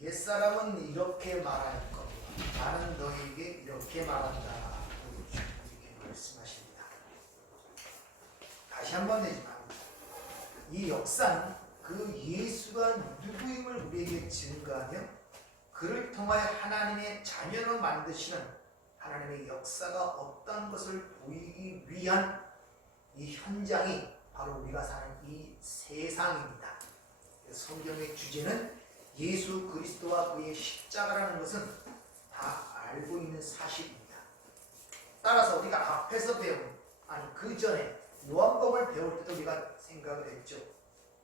옛사람은 이렇게 말할 겁니다. 나는 너에게 이렇게 말한다. 이렇게 말씀하십니다. 다시 한번 내지만 이 역사는 그 예수가 누구임을 우리에게 증거하며 그를 통하여 하나님의 자녀로 만드시는 하나님의 역사가 없다는 것을 보이기 위한 이 현장이 바로 우리가 사는 이 세상입니다. 성경의 주제는 예수 그리스도와 그의 십자가라는 것은 다 알고 있는 사실입니다. 따라서 우리가 앞에서 배운, 아니 그 전에 요한복음을 배울 때도 우리가 생각을 했죠.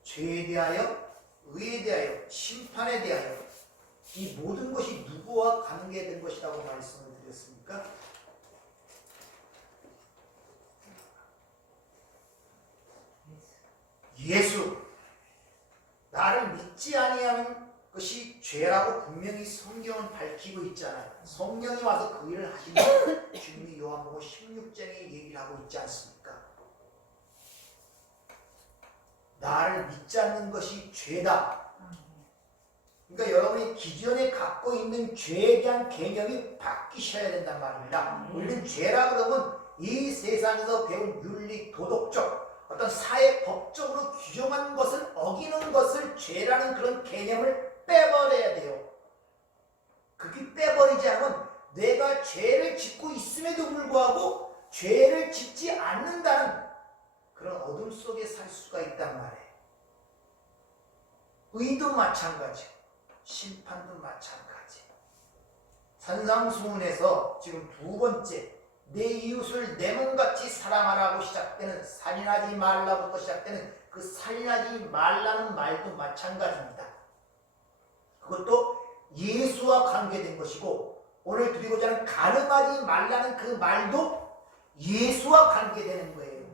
죄에 대하여, 의에 대하여, 심판에 대하여 이 모든 것이 누구와 관계된 것이라고 말씀을 드렸습니까? 예수. 나를 믿지 아니하는 것이 죄라고 분명히 성경은 밝히고 있잖아요. 성령이 와서 그 일을 하시는 주님이 요한복음 16장에 얘기를 하고 있지 않습니까? 나를 믿지 않는 것이 죄다. 그러니까 여러분이 기존에 갖고 있는 죄에 대한 개념이 바뀌셔야 된단 말입니다. 우리는 죄라 그러면 이 세상에서 배운 윤리, 도덕적, 어떤 사회 법적으로 규정한 것을 어기는 것을 죄라는 그런 개념을 빼버려야 돼요. 그게 빼버리지 않으면 내가 죄를 짓고 있음에도 불구하고 죄를 짓지 않는다는 그런 어둠 속에 살 수가 있단 말이에요. 의도 마찬가지, 심판도 마찬가지. 산상수훈에서 지금 두 번째, 내 이웃을 내 몸같이 사랑하라고 시작되는, 살인하지 말라부터 시작되는 그 살인하지 말라는 말도 마찬가지입니다. 그것도 예수와 관계된 것이고, 오늘 드리고자 하는 가늠하지 말라는 그 말도 예수와 관계되는 거예요.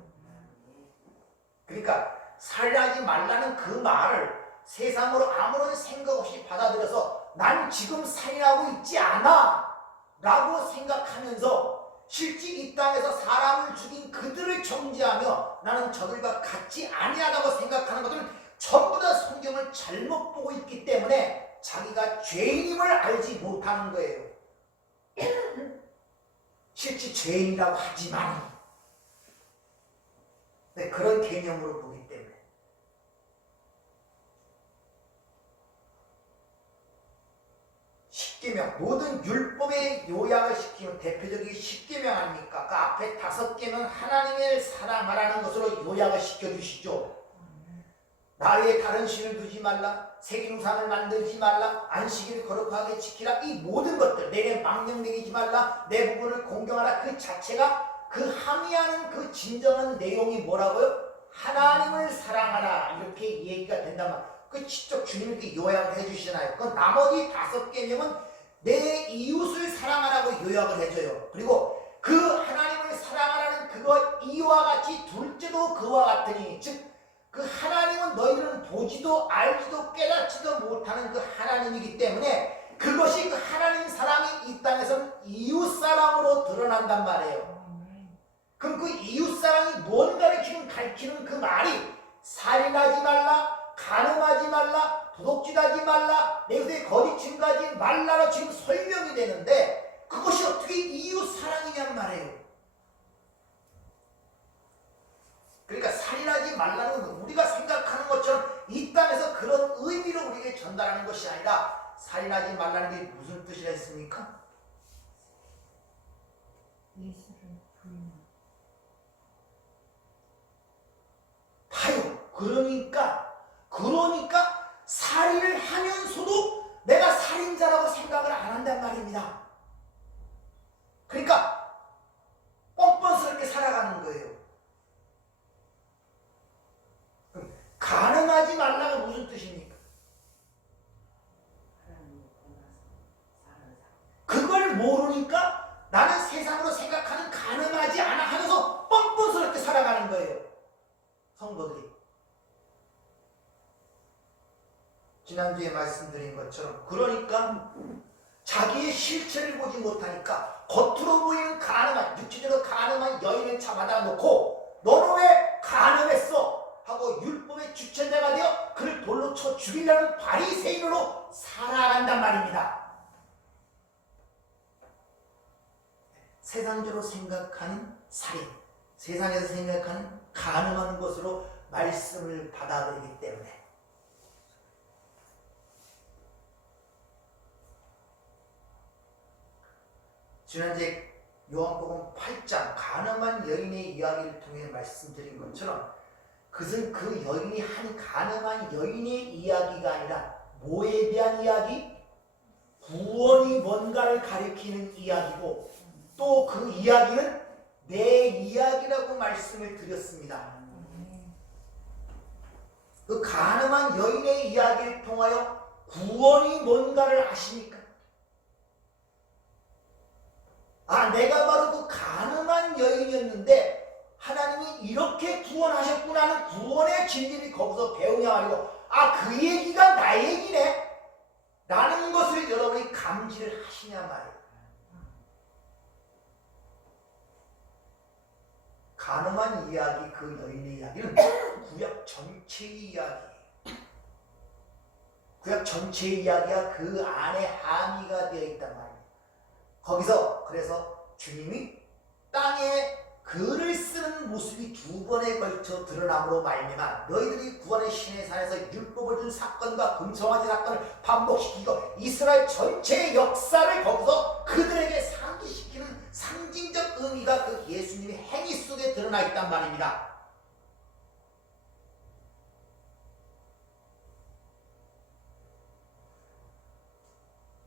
그러니까 살인하지 말라는 그 말을 세상으로 아무런 생각 없이 받아들여서 난 지금 살인하고 있지 않아 라고 생각하면서 실제 이 땅에서 사람을 죽인 그들을 정죄하며 나는 저들과 같지 아니하다고 생각하는 것들은 전부 다 성경을 잘못 보고 있기 때문에 자기가 죄인임을 알지 못하는 거예요. 실제 죄인이라고 하지만 네, 그런 개념으로 보기 때문에 십계명, 모든 율법의 요약을 시키는 대표적인 십계명 아닙니까? 그 앞에 5개는 하나님을 사랑하라는 것으로 요약을 시켜주시죠. 나 외에 다른 신을 두지 말라, 새긴 우상을 만들지 말라, 안식일을 거룩하게 지키라. 이 모든 것들, 내게 망령되지 말라, 내 부분을 공경하라. 그 자체가 그 함의하는 그 진정한 내용이 뭐라고요? 하나님을 사랑하라 이렇게 얘기가 된단 말이에요. 그 직접 주님께 요약을 해주시잖아요. 그 나머지 5개명은 내 이웃을 사랑하라고 요약을 해줘요. 그리고 그 하나님을 사랑하라는 그거 이와 같이 둘째도 그와 같으니, 즉 그 하나님은 너희들은 보지도 알지도 깨닫지도 못하는 그 하나님이기 때문에 그것이 그 하나님 사랑이 이 땅에서는 이웃 사랑으로 드러난단 말이에요. 그럼 그 이웃 사랑이 뭔가를 지금 가르치는 그 말이 살인하지 말라, 간음하지 말라, 도둑질하지 말라, 내 것에 거짓 증거하지 말라로 지금 설명이 되는데 그것이 어떻게 이웃 사랑이냔 말이에요. 그러니까 살인하지 말라는 건 우리가 생각하는 것처럼 이 땅에서 그런 의미로 우리에게 전달하는 것이 아니라, 살인하지 말라는 게 무슨 뜻이라 했습니까? 예수를 부인하는. 봐요. 그러니까 살인을 하면서도 내가 살인자라고 생각을 안 한단 말입니다. 그러니까 뻔뻔스럽게 살아가는 거예요. 가늠하지 말라가 무슨 뜻입니까? 그걸 모르니까 나는 세상으로 생각하는 가늠하지 않아 하면서 뻔뻔스럽게 살아가는 거예요. 성도들이. 지난주에 말씀드린 것처럼, 그러니까 자기의 실체를 보지 못하니까 겉으로 보이는 가늠한, 육체적으로 가늠한 여인을 잡아다 놓고 너는 왜 가늠했어? 하고 율법의 율법의 주체자가 되어 그를 돌로 쳐 죽이려는 바리새인으로 살아간단 말입니다. 세상적으로 생각하는 살인, 세상에서 생각하는 가능한 것으로 말씀을 받아들이기 때문에 지난주에 요한복음 8장 가늠한 여인의 이야기를 통해 말씀드린 것처럼 그것은 그 여인이 한 가늠한 여인의 이야기가 아니라 뭐에 대한 이야기? 구원이 뭔가를 가리키는 이야기고 또 그 이야기는 내 이야기라고 말씀을 드렸습니다. 그 가늠한 여인의 이야기를 통하여 구원이 뭔가를 아십니까? 내가 바로 그 가늠한 여인이었는데 하나님이 이렇게 구원하셨구나 하는 구원의 진리를 거기서 배우냐 말이고 그 얘기가 나 얘기네 라는 것을 여러분이 감지를 하시냐 말이에요. 가늠한 이야기, 그 여인의 이야기는 구약 전체의 이야기예요. 구약 전체의 이야기가 그 안에 함의가 되어 있단 말이에요. 거기서 그래서 주님이 땅에 글을 쓰는 모습이 두 번에 걸쳐 드러남으로 말미암아 너희들이 구원의 신의 산에서 율법을 준 사건과 금송아지 사건을 반복시키고 이스라엘 전체의 역사를 거기서 그들에게 상기시키는 상징적 의미가 그 예수님의 행위 속에 드러나 있단 말입니다.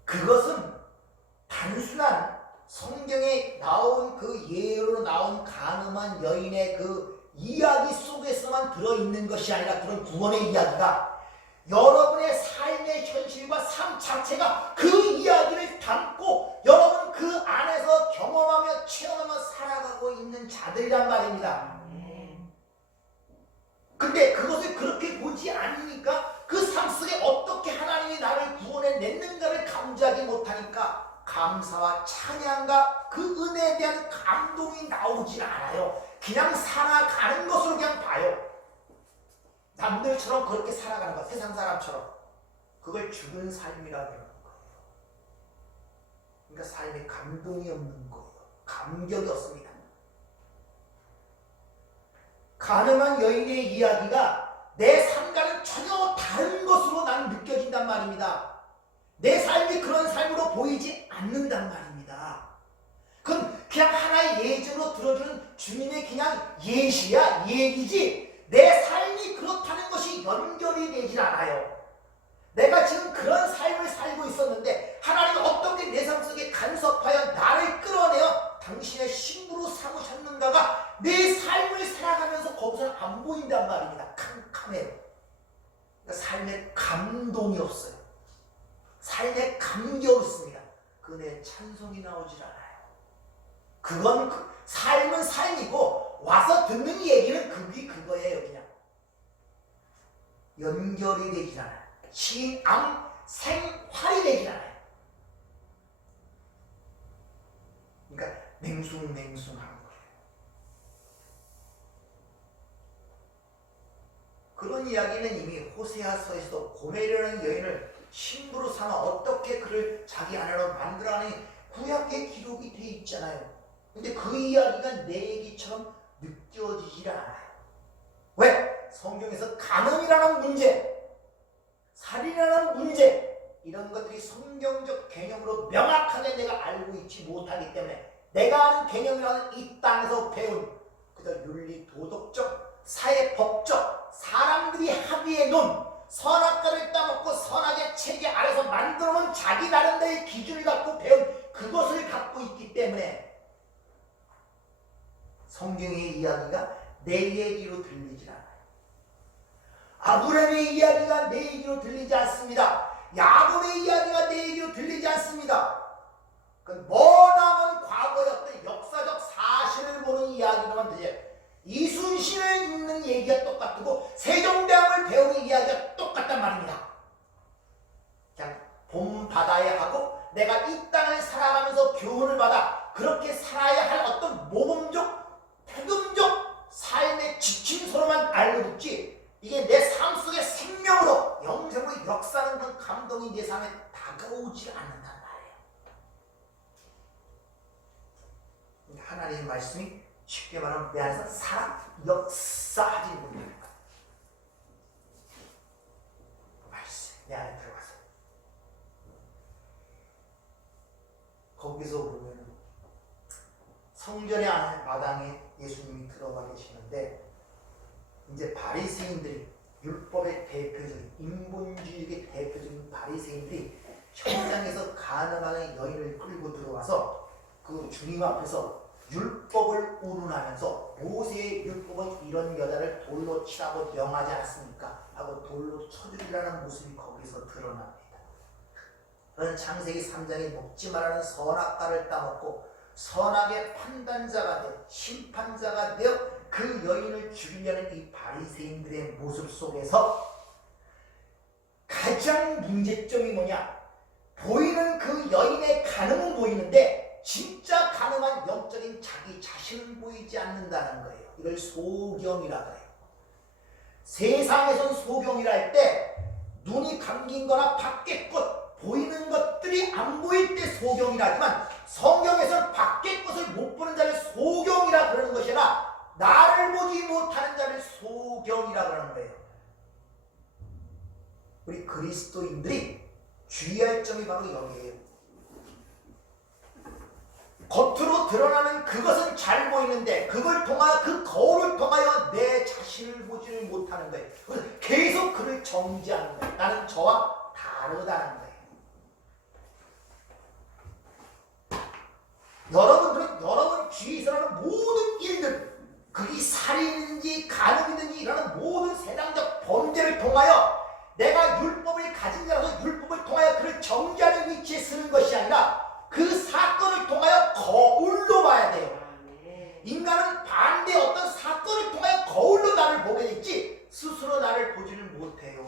그것은 단순한 성경에 나온 그 예로 나온 가늠한 여인의 그 이야기 속에서만 들어있는 것이 아니라 그런 구원의 이야기가 여러분의 삶의 현실과 삶 자체가 그 이야기를 담고 여러분 그 안에서 경험하며 체험하며 살아가고 있는 자들이란 말입니다. 근데 그것을 그렇게 보지 않으니까 그 삶 속에 어떻게 하나님이 나를 구원해 냈는가를 감지하지 못하니까 감사와 찬양과 그 은혜에 대한 감동이 나오질 않아요. 그냥 살아가는 것으로 그냥 봐요. 남들처럼 그렇게 살아가는 것, 세상 사람처럼. 그걸 죽은 삶이라고 하는 거예요. 그러니까 삶에 감동이 없는 거예요. 감격이 없습니다. 가늠한 여인의 이야기가 내 삶과는 전혀 다른 것으로 나는 느껴진단 말입니다. 내 삶이 그런 삶으로 보이지 않는단 말입니다. 그건 그냥 하나의 예제로 들어주는 주님의 그냥 예시야, 얘기지 내 삶이 그렇다는 것이 연결이 되질 않아요. 내가 지금 그런 삶을 살고 있었는데 하나님은 어떻게 내 삶 속에 간섭하여 나를 끌어내어 당신의 신부로 삼으셨는가가 내 삶을 살아가면서 거기서는 안 보인단 말입니다. 캄캄해요. 그러니까 삶에 감동이 없어요. 삶에 감격이 없습니다. 그네 찬송이 나오질 않아요. 그건 삶은 삶이고 와서 듣는 얘기는 그거예요. 그냥 연결이 되질 않아요. 신앙 생활이 되질 않아요. 그러니까 맹숭맹숭한 거예요. 그런 이야기는 이미 호세아서에서도 고멜이라는 여인을 신부로 삼아 어떻게 그를 자기 아내로 만들어가는 구약의 기록이 되어 있잖아요. 근데 그 이야기가 내 얘기처럼 느껴지질 않아요. 왜? 성경에서 간음이라는 문제, 살인이라는 문제 이런 것들이 성경적 개념으로 명확하게 내가 알고 있지 못하기 때문에 내가 아는 개념이라는 이 땅에서 배운 그저 윤리 도덕적 사회법적 사람들이 합의해 놓은 선악과를 따먹고 선악의 체계 아래서 만들어놓은 자기 나름대로의 기준을 갖고 배운 그것을 갖고 있기 때문에 성경의 이야기가 내 얘기로 들리질 않아요. 아브라함의 이야기가 내 얘기로 들리지 않습니다. 야곱의 이야기가 내 얘기로 들리지 않습니다. 그건 머나먼 과거의 어떤 역사적 사실을 보는 이야기로만 들려요. 이순신을 읽는 얘기가 똑같고 세종대왕을 배우는 이야기가 똑같단 말입니다. 그냥 본받아야 하고 내가 이 땅을 살아가면서 교훈을 받아 그렇게 살아야 할 어떤 모범적, 태금적 삶의 지침서로만 알고 듣지 이게 내 삶 속의 생명으로 영생으로 역사하는 그 감동이 내 삶에 다가오지 않는단 말이에요. 하나님의 말씀이 쉽게 말하면 내 안에서 살아 역사하지 못하는 거예요. 말씀 내 안에 들어가서 거기서 보면 성전의 안에 마당에 예수님이 들어가 계시는데 이제 바리새인들이 율법의 대표적인 인본주의의 대표적인 바리새인들이 현장에서 가늠하는 여인을 끌고 들어와서 그 주님 앞에서 율법을 운운하면서 모세의 율법은 이런 여자를 돌로 치라고 명하지 않았습니까? 하고 돌로 쳐주리라는 모습이 거기서 드러납니다. 그는 창세기 3장에 먹지 말라는 선악과를 따먹고 선악의 판단자가 되어 심판자가 되어 그 여인을 죽이려는 이 바리새인들의 모습 속에서 가장 문제점이 뭐냐? 보이는 그 여인의 간음은 보이는데 진짜 간음한 영적인 자기 자신은 보이지 않는다는 거예요. 이걸 소경이라고 해요. 세상에선 소경이라 할 때 눈이 감긴 거나 밖의 것 보이는 것들이 안 보일 때 소경이라 하지만 성경에서는 밖의 것을 못 보는 자를 소경이라 그러는 것이 아니라 나를 보지 못하는 자를 소경이라 그러는 거예요. 우리 그리스도인들이 주의할 점이 바로 여기에요. 겉으로 드러나는 그것은 잘 보이는데 그걸 통하여 그 거울을 통하여 내 자신을 보지를 못하는 거예요. 그래서 계속 그를 정지하는 거예요. 나는 저와 다르다는 거예요. 여러분들은 여러분 주위에서 일어나는 모든 일들, 그게 살인이든지 간음이든지 이라는 모든 세상적 범죄를 통하여 내가 율법을 가진 자라서 율법을 통하여 그를 정죄하는 위치에 쓰는 것이 아니라 그 사건을 통하여 거울로 봐야 돼요. 인간은 반대 어떤 사건을 통하여 거울로 나를 보게 됐지 스스로 나를 보지를 못해요.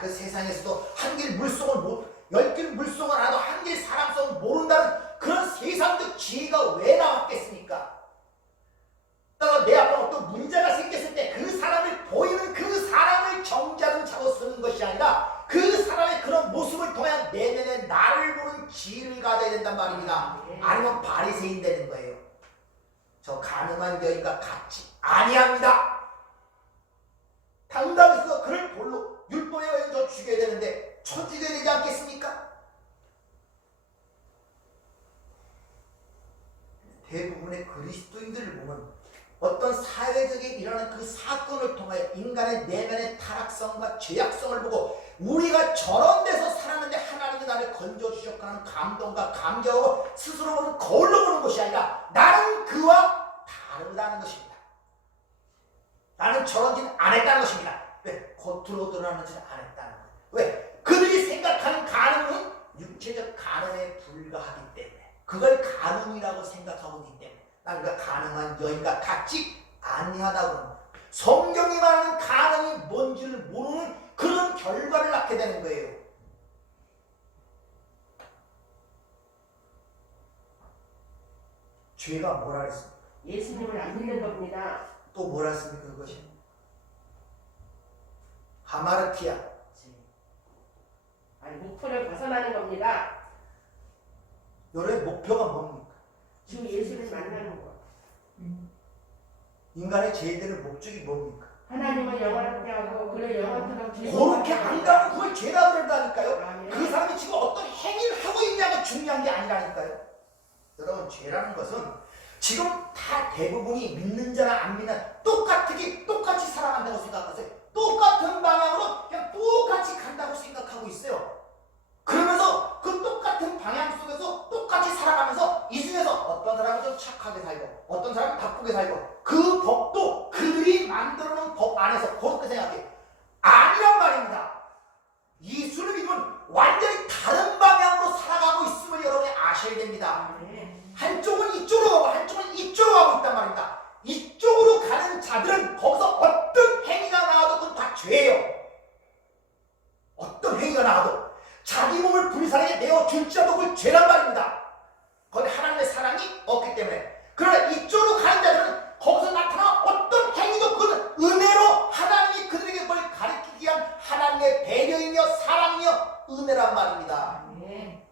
그 세상에서도 한길 물속을 못, 열길 물속을 알아도 한길 사람 속을 모른다는 그런 세상적 지혜가 왜 나왔겠습니까? 따라 내 앞에 어떤 문제가 생겼을 때 그 사람을 보이는 그 사람을 정죄하는 자로 쓰는 것이 아니라 그 사람의 그런 모습을 통해 내면에 나를 보는 지혜를 가져야 된단 말입니다. 아니면 바리새인 되는 거예요. 저 가늠한 여인과 같이 아니합니다. 당당해서 그를 돌로 율법에 의해 저 죽여야 되는데 쳐 죽여야 되지 않겠습니까? 대부분의 그리스도인들을 보면 어떤 사회적에 일어나는 그 사건을 통하여 인간의 내면의 타락성과 죄악성을 보고 우리가 저런 데서 살았는데 하나님이 나를 건져주셨고 하는 감동과 감격으로 스스로 보는 거울로 보는 것이 아니라 나는 그와 다르다는 것입니다. 나는 저런 짓 안 했다는 것입니다. 왜? 겉으로 드러나는 짓을 안 했다는 거예요. 왜? 그들이 생각하는 간음은 육체적 간음에 불과하기 때문에 그걸 간음이라고 생각하고 있기 때문에 나는 그 가늠한 여인과 같이 아니하다고 합니다. 성경이 말하는 간음이 뭔지를 모르는 그런 결과를 낳게 되는 거예요. 죄가 뭐라 그랬습니까? 예수님을 안 믿는 겁니다. 또 뭐라 했습니까? 그것이 하마르티아, 아니, 목표를 벗어나는 겁니다. 너의 목표가 뭡니까? 주 예수를 만나는 것. 인간의 제일 되는 목적이 뭡니까? 하나님을 영원하게 하고 그를 영원토록 그렇게 안 가면 그걸 죄라 그런다니까요. 아멘. 그 사람이 지금 어떤 행위를 하고 있냐가 중요한 게 아니라니까요. 여러분, 죄라는 것은 지금 다 대부분이 믿는 자나 안 믿는 똑같이 살아간다고 생각하세요. 똑같은 방향으로 그냥 똑같이 간다고 생각하고 있어요. 그러면서 그 똑같은 방향 속에서 똑같이 살아가면서 이 중에서 어떤 사람은 좀 착하게 살고 어떤 사람은 바쁘게 살고 그 법도 그들이 만들어놓은 법 안에서 그렇게 생각해. 아니란 말입니다. 예수를 믿으면 완전히 다른 방향으로 살아가고 있음을 여러분이 아셔야 됩니다. 한쪽은 이쪽으로 가고 한쪽은 이쪽으로 가고 있단 말입니다. 이쪽으로 가는 자들은 거기서 어떤 행위가 나와도 그건 다 죄예요. 어떤 행위가 나와도 자기 몸을 불사르게 내어줄지라도 그걸 죄란 말입니다. 거기 하나님의 사랑이 없기 때문에. 그러나 이쪽으로 가는 자들은 거기서 나타나는 어떤 행위도 그건 은혜로 하나님이 하나님의 배려이며 사랑이며 은혜란 말입니다. 아멘.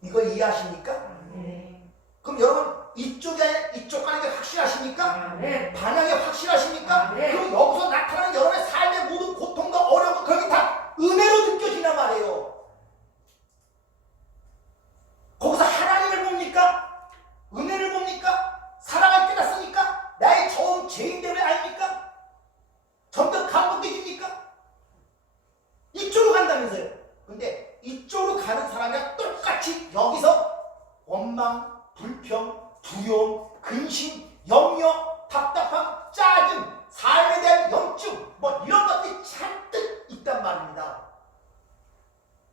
이거 이해하십니까? 아멘. 그럼 여러분 이쪽 가는 게 확실하십니까? 아멘. 방향이 확실하십니까? 네. 그럼 여기서 나타나는 여러분의 삶의 모든 고통과 어려움 그게 다 은혜로 느껴지나 말이에요. 거기서 하나님을 봅니까? 은혜를 봅니까? 사랑을 깨닫습니까? 나의 처음 죄인됨을 알니까? 전적 감독해집니까? 이쪽으로 간다면서요. 근데 이쪽으로 가는 사람이랑 똑같이 여기서 원망, 불평, 두려움, 근심, 염려, 답답함, 짜증, 삶에 대한 염증 뭐 이런 것들이 잔뜩 있단 말입니다.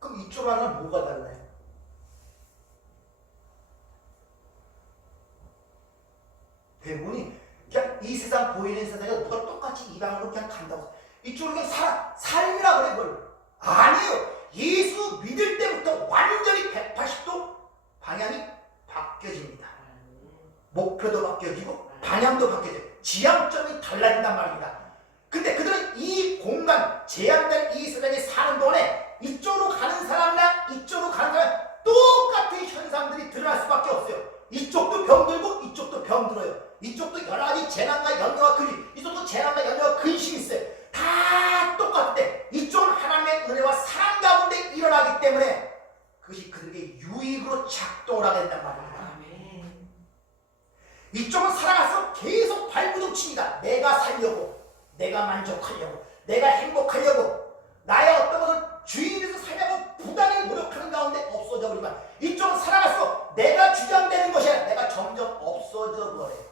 그럼 이쪽으로 하면 뭐가 달라요? 대부분이 그냥 이 세상 보이는 세상에 누가 똑같이 이 방향으로 그냥 간다고. 이쪽으로 그냥 삶이라 그래 뭘. 아니에요. 예수 믿을 때부터 완전히 180도 방향이 바뀌어집니다. 목표도 바뀌어지고 방향도 바뀌어져요. 지향점이 달라진단 말입니다. 근데 그들은 이 공간, 제한된 이 세상에 사는 동안에 이쪽으로 가는 사람이나 이쪽으로 가는 사람 똑같은 현상들이 드러날 수밖에 없어요. 이쪽도 병들고 이쪽도 병들어요. 이쪽도 여러 가지 재난과 염려와 근심, 이쪽도 재난과 염려와 근심이 있어요. 다 똑같은데 이쪽은 하나님의 은혜와 사랑 가운데 일어나기 때문에 그것이 그들에게 유익으로 작동을 하게 된단 말입니다. 아멘. 이쪽은 살아가서 계속 발부둥칩니다. 내가 살려고, 내가 만족하려고, 내가 행복하려고, 나의 어떤 것을 주인에서 살려고 부단히 노력하는 가운데 없어져 버리지만 이쪽은 살아가서 내가 주장되는 것이 아니라 내가 점점 없어져 버려요.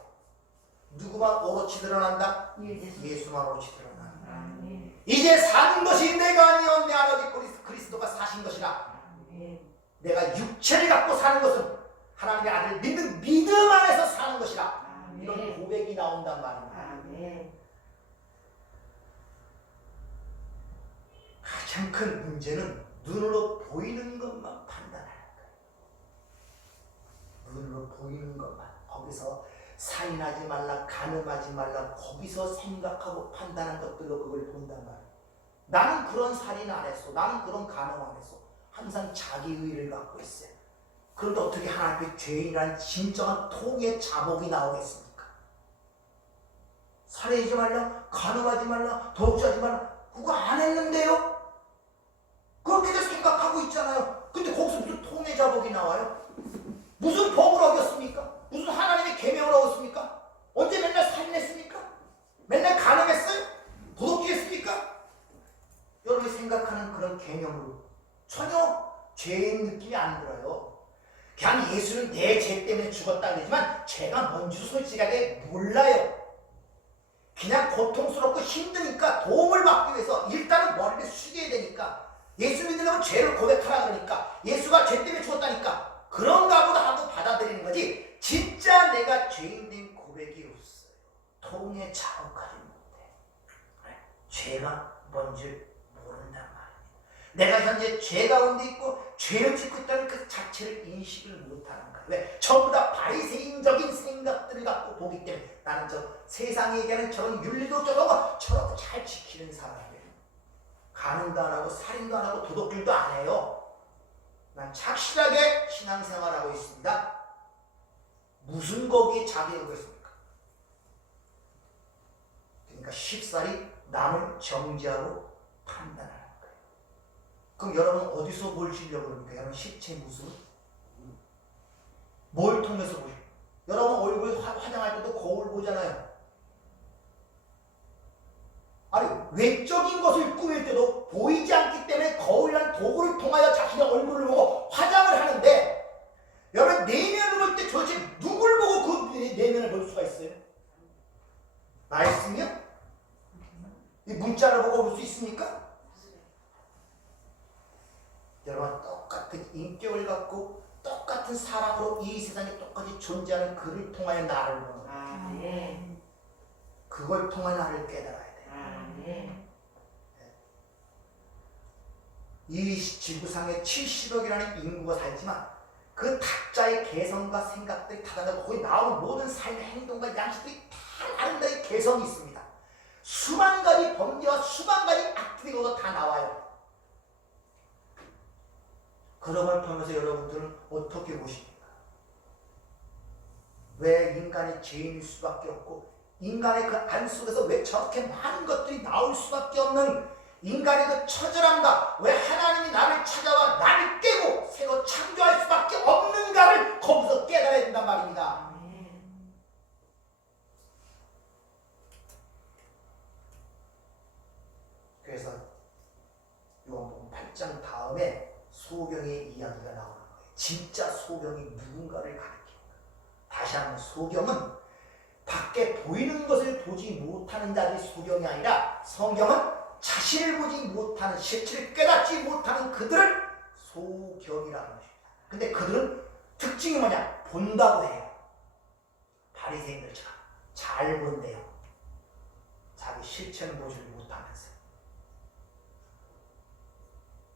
누구만 오롯이 드러난다? 예수만 오롯이 드러난다. 아멘. 이제 사는 것이 내가 아니요 내 아버지 그리스도가 사신 것이라. 아멘. 내가 육체를 갖고 사는 것은 하나님의 아들을 믿는 믿음 안에서 사는 것이라. 이런 아멘. 고백이 나온단 말입니다. 아멘. 가장 큰 문제는 눈으로 보이는 것만 판단하는 거예요. 눈으로 보이는 것만. 거기서 살인하지 말라, 간음하지 말라, 거기서 생각하고 판단한 것들로 그걸 본단 말이에요. 나는 그런 살인 안 했어. 나는 그런 간음 안 했어. 항상 자기 의의를 갖고 있어요. 그런데 어떻게 하나님 앞에 죄인이라는 진정한 통의 자복이 나오겠습니까? 살해하지 말라, 간음하지 말라, 도둑질하지 말라. 그거 안 했는데요? 그렇게들 생각하고 있잖아요. 근데 거기서 무슨 통의 자복이 나와요? 무슨 법을 어겼습니까? 무슨 하나님의 계명을 어겼습니까? 언제 맨날 살인했습니까? 맨날 간음했어요? 도둑질했습니까? 여러분이 생각하는 그런 개념으로 전혀 죄의 느낌이 안 들어요. 그냥 예수는 내 죄 때문에 죽었다 그러지만 죄가 뭔지도 솔직하게 몰라요. 그냥 고통스럽고 힘드니까 도움을 받기 위해서 일단은 머리를 숙여야 되니까 예수 믿으려면 죄를 고백하라 그러니까 예수가 죄 때문에 죽었다니까 그런가 보다 하고 받아들이는 거지 진짜 내가 죄인된 고백이 없어요. 통에 자극하지 못해. 죄가 뭔지 모른단 말이에요. 내가 현재 죄 가운데 있고 죄를 짓고 있다는 그 자체를 인식을 못하는 거예요. 왜? 전부 다 바리새인적인 생각들을 갖고 보기 때문에 나는 저 세상에 얘기하는 저런 윤리도 저러고 잘 지키는 사람이에요. 간음도 안 하고 살인도 안 하고 도둑질도 안 해요. 난 착실하게 신앙생활하고 있습니다. 무슨 거기에 자기가 있습니까? 그러니까 쉽사리 남을 정죄하고 판단하는 거예요. 그럼 여러분 어디서 뭘 지려고 그럽니까? 여러분 십체 모습? 뭘 통해서 보십니까? 여러분 얼굴 화장할 때도 거울 보잖아요. 아니 외적인 것을 꾸밀 때도 보이지 않기 때문에 거울이라는 도구를 통하여 자신의 얼굴을 보고 화장을 하는데 여러분 내면을 볼 때 도대체 누굴 보고 그 내면을 볼 수가 있어요? 말씀이요? 이 문자를 보고 볼 수 있습니까? 여러분 똑같은 인격을 갖고 똑같은 사람으로 이 세상에 똑같이 존재하는 그를 통하여 나를 보는 거예요. 아멘. 그걸 통해 나를 깨달아야 돼요. 아멘. 이 지구상에 70억이라는 인구가 살지만 그 각자의 개성과 생각들이 다 다르고 거기 나오는 모든 삶의 행동과 양식들이 다 다른 개성이 있습니다. 수만 가지 범죄와 수만 가지 악들이 거기서 다 나와요. 그런 걸 보면서 여러분들은 어떻게 보십니까? 왜 인간이 죄인일 수밖에 없고 인간의 그 안 속에서 왜 저렇게 많은 것들이 나올 수밖에 없는 인간의 그 처절함과 왜 하나님이 나를 찾아와 나를 깨고 새로 창조할 수밖에 없는가를 거기서 깨달아야 된단 말입니다. 아멘. 그래서 요한복음 8장 다음에 소경의 이야기가 나오는 거예요. 진짜 소경이 누군가를 가리킵니다. 다시 한번 소경은 밖에 보이는 것을 보지 못하는 자들이 소경이 아니라 성경은 자신을 보지 못하는 실체를 깨닫지 못하는 그들을 소경이라는 것입니다. 근데 그들은 특징이 뭐냐? 본다고 해요. 바리새인들처럼 잘 본대요. 자기 실체는 보지 못하면서.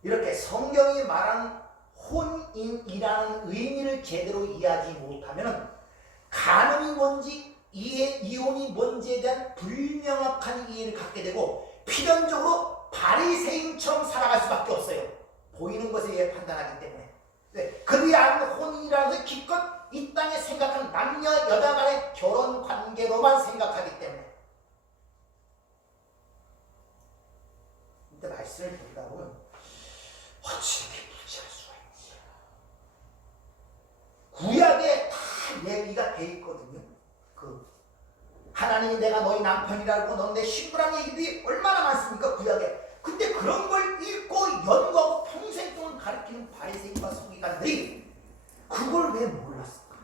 이렇게 성경이 말하는 혼인이라는 의미를 제대로 이해하지 못하면 간음이 뭔지 이혼이 뭔지에 대한 불명확한 이해를 갖게 되고 필연적으로 바리새인처럼 살아갈 수밖에 없어요. 보이는 것에 의해 판단하기 때문에. 왜? 그들이 아는 혼인이라는 것을 기껏 이 땅에 생각하는 남녀 여자 간의 결혼 관계로만 생각하기 때문에. 근데 말씀을 보다 보면 어찌 이렇게 무지할 수가 있지? 구약에 다 얘기가 돼 있거든요. 하나님이 내가 너희 남편이라고 넌 내 신부라는 얘기들이 얼마나 많습니까? 구약에. 근데 그런 걸 읽고 연구하고 평생 동안 가르치는 바리새인과 서기관들이 그걸 왜 몰랐을까?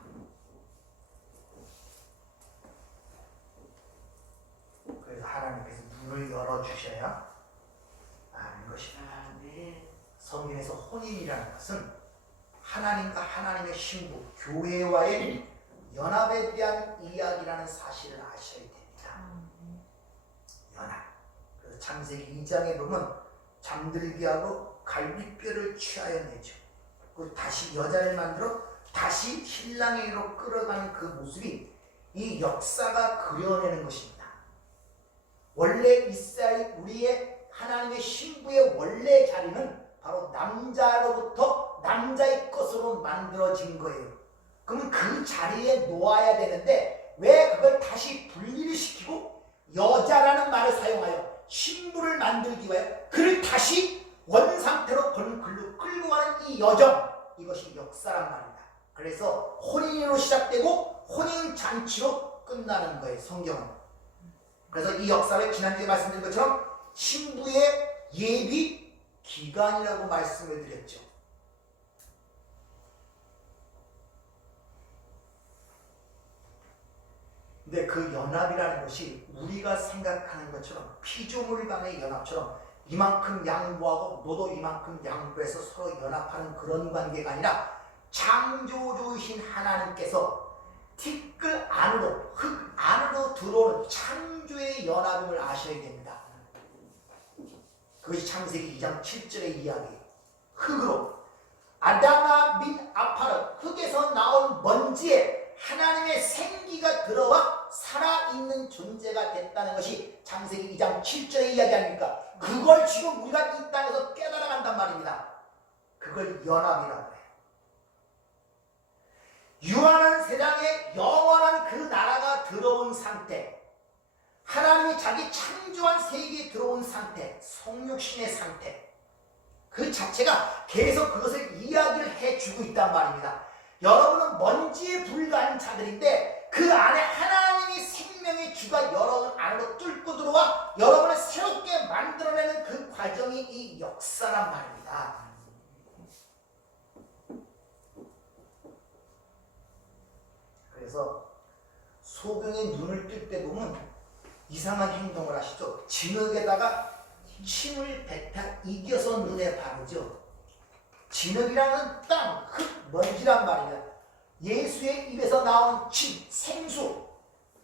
그래서 하나님께서 눈을 열어주셔야 아는 것입니다. 아멘. 성경에서 혼인이라는 것은 하나님과 하나님의 신부, 교회와의 연합에 대한 이야기라는 사실을 아셔야 됩니다. 연합. 그래서 창세기 2장에 보면 잠들게 하고 갈빗뼈를 취하여 내죠. 그 다시 여자를 만들어 다시 신랑에게로 끌어가는 그 모습이 이 역사가 그려내는 것입니다. 원래 이스라엘 우리의 하나님의 신부의 원래 자리는 바로 남자로부터 남자의 것으로 만들어진 거예요. 그러면 그 자리에 놓아야 되는데 왜 그걸 다시 분리를 시키고 여자라는 말을 사용하여 신부를 만들기 위해 그를 다시 원상태로 글로 끌고 가는 이 여정, 이것이 역사란 말입니다. 그래서 혼인으로 시작되고 혼인잔치로 끝나는 거예요, 성경은. 그래서 이 역사를 지난주에 말씀드린 것처럼 신부의 예비 기간이라고 말씀을 드렸죠. 근데 그 연합이라는 것이 우리가 생각하는 것처럼 피조물 간의 연합처럼 이만큼 양보하고 너도 이만큼 양보해서 서로 연합하는 그런 관계가 아니라 창조주이신 하나님께서 티끌 안으로, 흙 안으로 들어오는 창조의 연합임을 아셔야 됩니다. 그것이 창세기 2장 7절의 이야기예요. 흙으로 아담아 민 아파는 흙에서 나온 먼지에 하나님의 생기가 들어와 살아있는 존재가 됐다는 것이 창세기 2장 7절의 이야기 아닙니까? 그걸 지금 우리가 이 땅에서 깨달아간단 말입니다. 그걸 연합이라고 해요. 유한한 세상에 영원한 그 나라가 들어온 상태, 하나님이 자기 창조한 세계에 들어온 상태, 성육신의 상태, 그 자체가 계속 그것을 이야기를 해주고 있단 말입니다. 여러분은 먼지에 불과한 자들인데 그 안에 하나님이 생명의 주가 여러분 안으로 뚫고 들어와 여러분을 새롭게 만들어내는 그 과정이 이 역사란 말입니다. 그래서 소경의 눈을 뜰 때 보면 이상한 행동을 하시죠. 진흙에다가 침을 뱉어 이겨서 눈에 바르죠. 진흙이라는 땅, 흙, 먼지란 말이야. 예수의 입에서 나온 침, 생수,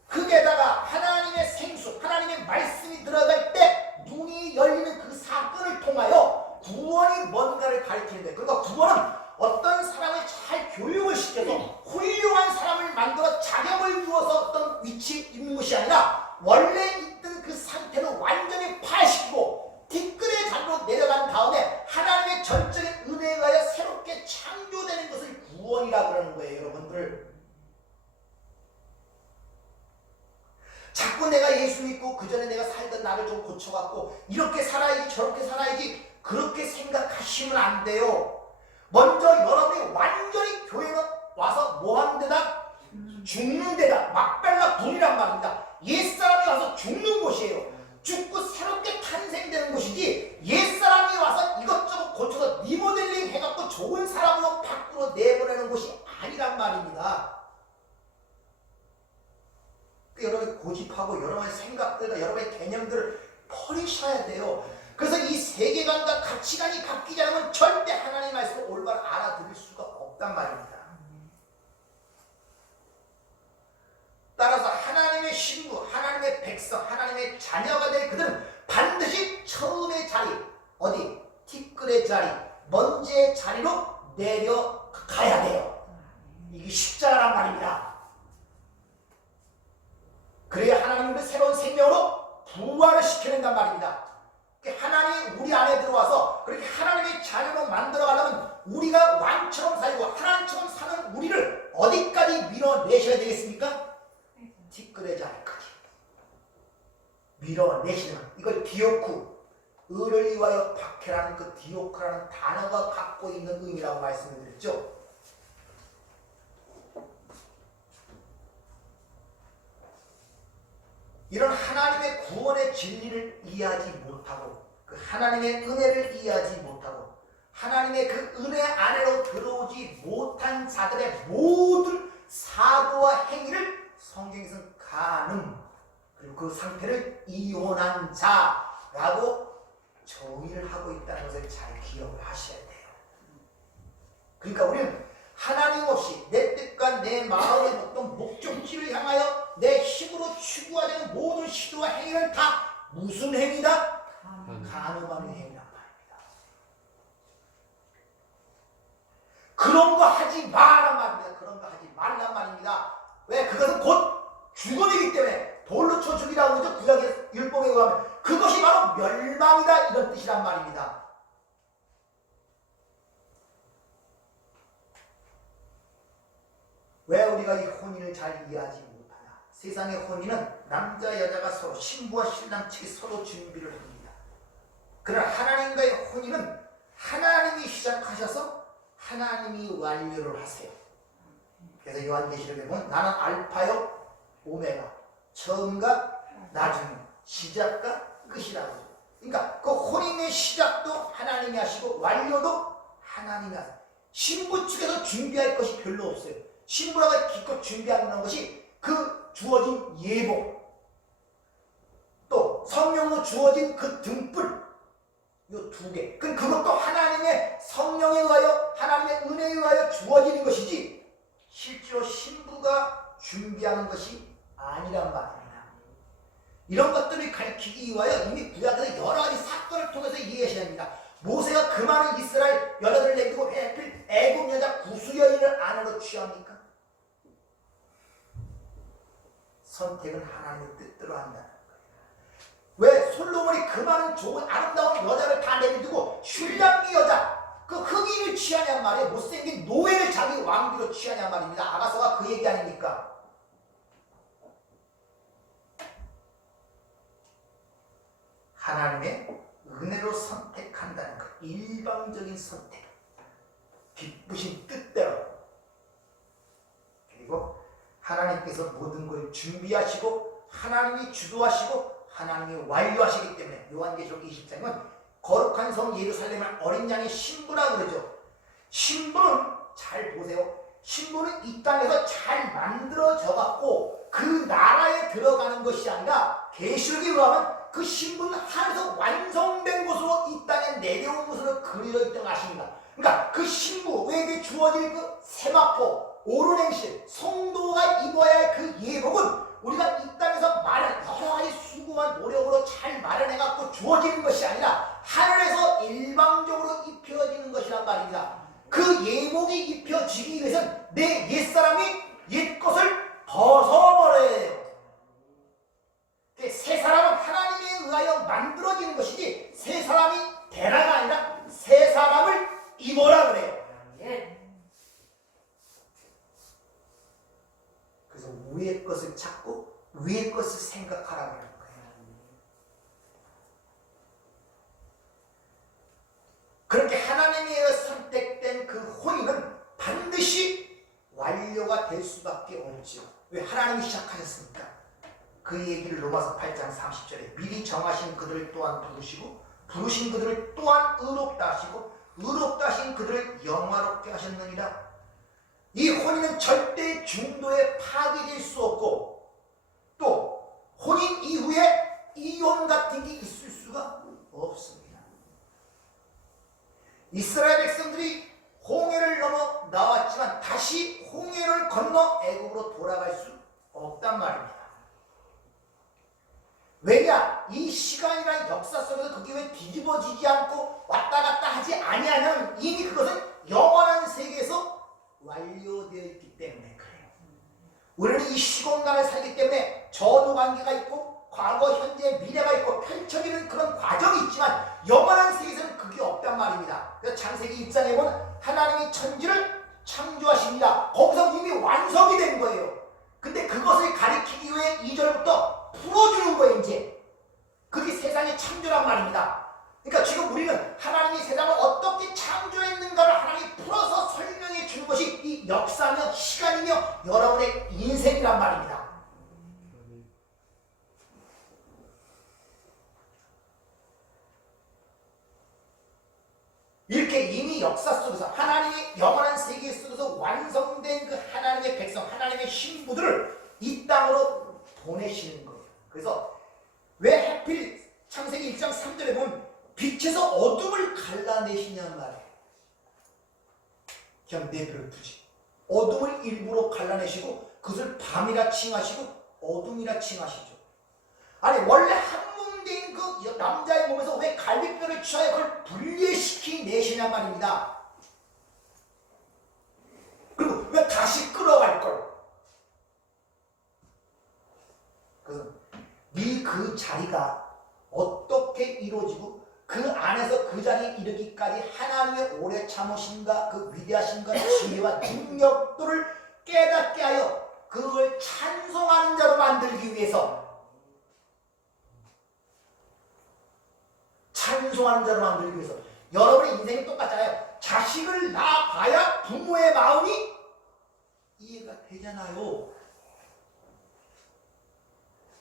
흙에다가 하나님의 생수, 하나님의 말씀이 들어갈 때 눈이 열리는 그 사건을 통하여 구원이 뭔가를 가리키는 거예요. 그러니까 구원은 어떤 사람을 잘 교육을 시켜서 훌륭한 사람을 만들어 자격을 주어서 어떤 위치에 있는 것이 아니라 원래 있던 그 상태 상태를 완전히 파시키고 티끌의 자리로 내려간 다음에 하나님의 전적인 은혜에 의하여 새롭게 창조되는 것을 구원이라고 그러는 거예요, 여러분들. 자꾸 내가 예수 믿고 그 전에 내가 살던 나를 좀 고쳐갖고 이렇게 살아야지 저렇게 살아야지 그렇게 생각하시면 안 돼요. 먼저 여러분이 완전히 교회는 와서 뭐 하는 데다? 죽는 데다. 막벨라 분이란 말입니다. 옛사람이 와서 죽는 곳이에요. 죽고 새롭게 탄생되는 곳이지 옛사람이 와서 이것저것 고쳐서 리모델링 해갖고 좋은 사람으로 밖으로 내보내는 곳이 아니란 말입니다. 여러분이 고집하고 여러분의 생각들과 여러분의 개념들을 버리셔야 돼요. 그래서 이 세계관과 가치관이 바뀌지 않으면 절대 하나님의 말씀을 올바로 알아들을 수가 없단 말입니다. 따라서 하나님의 신부, 하나님의 백성, 하나님의 자녀가 될 그들은 반드시 처음의 자리, 어디? 티끌의 자리, 먼지의 자리로 내려가야 돼요. 이게 십자가란 말입니다. 그래야 하나님의 새로운 생명으로 부활을 시켜낸단 말입니다. 하나님이 우리 안에 들어와서 그렇게 하나님의 자녀로 만들어가려면 우리가 왕처럼 살고 하나님처럼 사는 우리를 어디까지 밀어내셔야 되겠습니까? 티끌의 자리까지 밀어내시는, 이걸 디오쿠, 의를 위하여 박해라는 그 디오쿠라는 단어가 갖고 있는 의미라고 말씀을 드렸죠. 이런 하나님의 구원의 진리를 이해하지 못하고 그 하나님의 은혜를 이해하지 못하고 하나님의 그 은혜 안으로 들어오지 못한 자들의 모든 사고와 행위를 성경에서는 가늠, 그리고 그 상태를 이혼한 자라고 정의를 하고 있다는 것을 잘 기억을 하셔야 돼요. 그러니까 우리는 하나님 없이 내 뜻과 내 마음의 어떤 목적지를 향하여 내 힘으로 추구하려는 모든 시도와 행위는 다 무슨 행위다? 간음하는 행위란 말입니다. 그런 거 하지 마란 말입니다. 그런 거 하지 말란 말입니다. 왜? 그것은 곧 죽음이기 때문에 돌로 쳐 죽이라고 그러죠. 구약의 율법에 의하면 그것이 바로 멸망이다, 이런 뜻이란 말입니다. 왜 우리가 이 혼인을 잘 이해하지 못하냐? 세상의 혼인은 남자 여자가 서로, 신부와 신랑 측이 서로 준비를 합니다. 그러나 하나님과의 혼인은 하나님이 시작하셔서 하나님이 완료를 하세요. 그래서 요한계시록에 보면 나는 알파요 오메가, 처음과 나중, 시작과 끝이라고. 그러니까 그 혼인의 시작도 하나님이 하시고 완료도 하나님이 하세요. 신부 측에서 준비할 것이 별로 없어요. 신부라가 기껏 준비하는 것이 그 주어진 예복, 또 성령으로 주어진 그 등불, 요 두 개. 그것도 하나님의 성령에 의하여, 하나님의 은혜에 의하여 주어지는 것이지 실제로 신부가 준비하는 것이 아니란 말입니다. 이런 것들을 가르치기 위하여 이미 구약에서 여러 가지 사건을 통해서 이해하셔야 합니다. 모세가 그 많은 이스라엘 여자들을 내두고 왜 하필 애굽 여자 구수 여인을 아내로 취합니까? 선택은 하나님의 뜻대로 한다는 거예요. 왜 솔로몬이 그 많은 좋은 아름다운 여자를 다 내비두고 슐량기 여자, 그 흑인을 취하냔 말이에요. 못생긴 노예를 자기 왕비로 취하냔 말입니다. 아가서가 그 얘기 아닙니까? 하나님의 은혜로 선택한다는 그 일방적인 선택, 기쁘신 뜻대로, 그리고 하나님께서 모든 걸 준비하시고 하나님이 주도하시고 하나님이 완료하시기 때문에 요한계시록 20장은 거룩한 성 예루살렘을 어린 양의 신부라고 그러죠. 신부는 잘 보세요. 신부는 이 땅에서 잘 만들어져 갖고 그 나라에 들어가는 것이 아니라 계시록에 의하면 그 신부는 하늘에서 완성된 곳으로 이 땅에 내려온 것으로 그려져 있다는 걸 아십니다. 그러니까 그 신부에게 주어질 그 세마포, 오른행실, 성도가 입어야 할 그 예복은 우리가 이 땅에서 여러 가지 수고와 노력으로 잘 마련해갖고 주어지는 것이 아니라 하늘에서 일방적으로 입혀지는 것이란 말입니다. 그 예복이 입혀지기 위해서는 내 옛사람이 옛것을 벗어버려야 해요. 새 사람은 하나님에 의한 찾고 위의 것을 생각하라고 하는 거예요. 그렇게 하나님에 의해 선택된 그 혼인은 반드시 완료가 될 수밖에 없죠. 왜? 하나님이 시작하셨으니까. 그 얘기를 로마서 8장 30절에 미리 정하신 그들을 또한 부르시고 부르신 그들을 또한 의롭다 하시고 의롭다 하신 그들을 영화롭게 하셨느니라. 이 혼인은 절대 중도에 파괴될 수 없고 또 혼인 이후에 이혼 같은 게 있을 수가 없습니다. 이스라엘 백성들이 홍해를 넘어 나왔지만 다시 홍해를 건너 애굽으로 돌아갈 수 없단 말입니다. 왜냐? 이 시간이란 역사 속에서 그게 왜 뒤집어지지 않고 왔다 갔다 하지 아니하면 이미 그것은 영원한 세계에서 완료되어 있기 때문에 그래요. 우리는 이 시공간을 살기 때문에 전후관계가 있고 과거, 현재, 미래가 있고 펼쳐지는 그런 과정이 있지만 영원한 세계에서는 그게 없단 말입니다. 그래서 창세기 1장에 보면 하나님이 천지를 창조하십니다. 거기서 이미 완성이 된 거예요. 근데 그것을 가리키기 위해 2절부터 풀어주는 거예요. 이제 그게 세상의 창조란 말입니다. 그러니까 지금 우리는 하나님이 세상을 어떻게 창조했는가를 하나님이 풀어서 설명해 주는 것이 이 역사며 시간이며 여러분의 인생이란 말입니다. 이렇게 이미 역사 속에서 하나님의 영원한 세계 속에서 완성된 그 하나님의 백성, 하나님의 신부들을 이 땅으로 보내시는 거예요. 그래서 왜 하필 창세기 1장 3절에 보면 빛에서 어둠을 갈라내시냐는 말이에요. 그냥 내버려 두지. 어둠을 일부러 갈라내시고 그것을 밤이라 칭하시고 어둠이라 칭하시죠. 아니 원래 한 몸된 그 남자의 몸에서 왜 갈비뼈를 취하여 그걸 분리시키내시냔 말입니다. 그리고 왜 다시 끌어갈 걸? 그래서 그 자리가 어떻게 이루어지고 그 안에서 그 자리에 이르기까지 하나님의 오래 참으심과 그 위대하심과 지혜와 능력들을 깨닫게 하여 그걸 찬송하는 자로 만들기 위해서 찬송하는 자로 만들기 위해서 여러분의 인생이 똑같잖아요. 자식을 낳아봐야 부모의 마음이 이해가 되잖아요.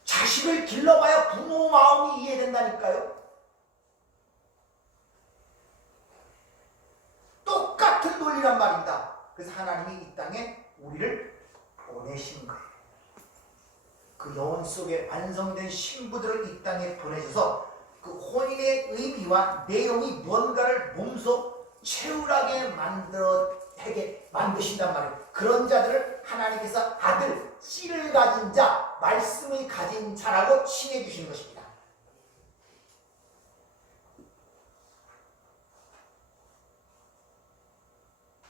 자식을 길러봐야 부모 마음이 이해된다니까요. 똑같은 논리란 말입니다. 그래서 하나님이 이 땅에 우리를 보내신 거예요. 그 영혼 속에 완성된 신부들을 이 땅에 보내셔서 그 혼인의 의미와 내용이 뭔가를 몸소 채울하게 만드신단 말이에요. 그런 자들을 하나님께서 아들, 씨를 가진 자, 말씀을 가진 자라고 칭해 주시는 것입니다.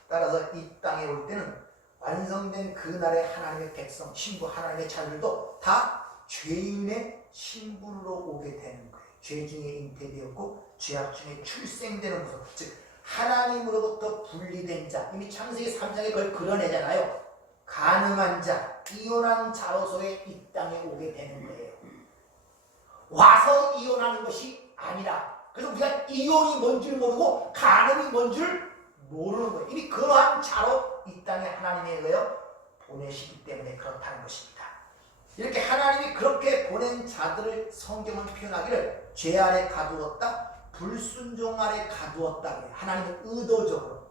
따라서 이 땅에 올 때는 완성된 그날의 하나님의 백성, 신부, 하나님의 자들도 다 죄인의 신부로 오게 되는 거예요. 죄 중에 잉태되었고 죄악 중에 출생되는 모습, 즉 하나님으로부터 분리된 자, 이미 창세기 3장에 그걸 그려내잖아요. 가늠한 자, 이혼한 자로서의 이 땅에 오게 되는 거예요. 와서 이혼하는 것이 아니라, 그래서 우리가 이혼이 뭔지 모르고 가늠이 뭔지 모르는 거예요. 이미 그러한 자로 이 땅에 하나님에 의하여 보내시기 때문에 그렇다는 것입니다. 이렇게 하나님이 그렇게 보낸 자들을 성경은 표현하기를 죄 아래 가두었다, 불순종 아래 가두었다 그래요. 하나님은 의도적으로.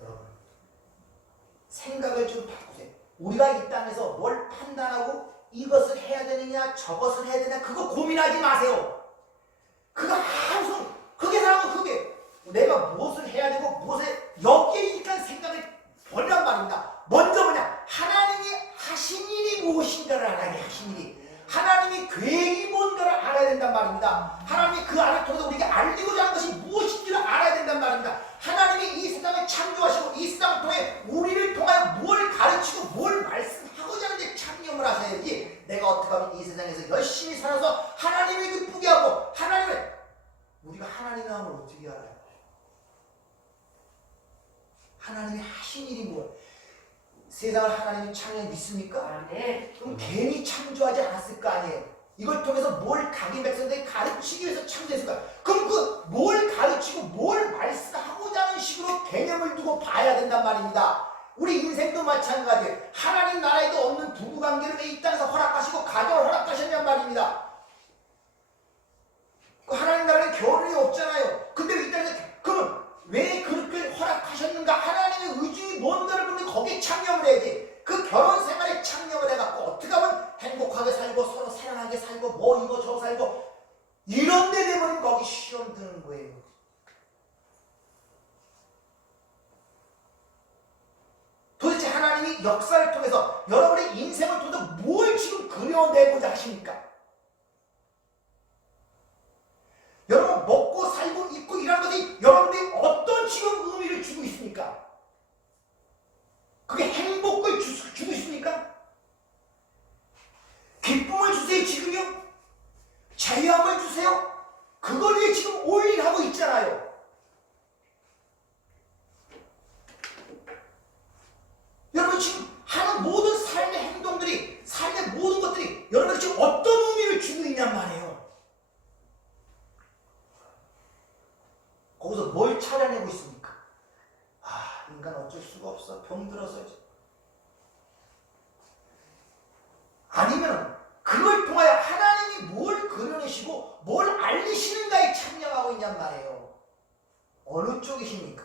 여러분, 생각을 좀 바꾸세요. 우리가 이 땅에서 뭘 판단하고 이것을 해야 되느냐 저것을 해야 되느냐 그거 고민하지 마세요. 그거 아무 그게 사람은 그게 내가 무엇을 해야 되고 무엇을 여기에 일단 생각을 버리란 말입니다. 먼저 뭐냐, 하나님이 하신 일이 무엇인가를 알아야 돼. 하신 일이 하나님이 계획이 뭔가를 알아야 된단 말입니다. 하나님이 그 안을 통해서 우리에게 알리고자 하는 것이 무엇인지를 알아야 된단 말입니다. 하나님이 이 세상을 창조하시고 이 세상을 통해 우리를 통하여 뭘 가르치고 뭘 말씀하고자 하는데 참여를 하셔야지, 내가 어떻게 하면 이 세상에서 열심히 살아서 하나님을 기쁘게 하고, 하나님을, 우리가 하나님의 마음을 어떻게 알아요? 하나님이 하신 일이 뭐야? 세상을 하나님이 창조해 믿습니까? 아, 네. 그럼 괜히 창조하지 않았을 거 아니에요. 이걸 통해서 뭘 각인 백성들이 가르치기 위해서 창조했을까? 그럼 그 뭘 가르치고 뭘 말씀하고자 하는 식으로 개념을 두고 봐야 된단 말입니다. 우리 인생도 마찬가지예요. 하나님 나라에도 없는 부부관계를 왜 이 땅에서 허락하시고 가정을 허락하셨냔 말입니다. 그 하나님 나라에 결혼이 없잖아요. 근데 왜 이 땅에서 그럼 왜 그렇게 허락하셨는가? 하나님의 의중이 뭔가를 보면 거기에 참여를 해야지. 그 결혼 생활에 참여를 해갖고 어떻게 하면 행복하게 살고 서로 사랑하게 살고 뭐 이거 저거 살고 이런 데 되면 거기 시험 드는 거예요. 도대체 하나님이 역사를 통해서 여러분의 인생을 통해서 뭘 지금 그려내고자 하십니까? 여러분 먹고 살고 입고 일하는 것이 여러분들이 어떤 지금 의미를 주고 있습니까? 그게 행복을 주고 있습니까? 기쁨을 주세요 지금요? 자유함을 주세요? 그걸 위해 지금 올인하고 있잖아요. 여러분 지금 하는 모든 삶의 행동들이 삶의 모든 것들이 여러분 지금 어떤 의미를 주고 있냔 말이에요. 거기서 뭘 찾아내고 있습니까? 아, 인간 어쩔 수가 없어. 병들어서. 아니면 그걸 통하여 하나님이 뭘 그려내시고 뭘 알리시는가에 참여하고 있냔 말이에요. 어느 쪽이십니까?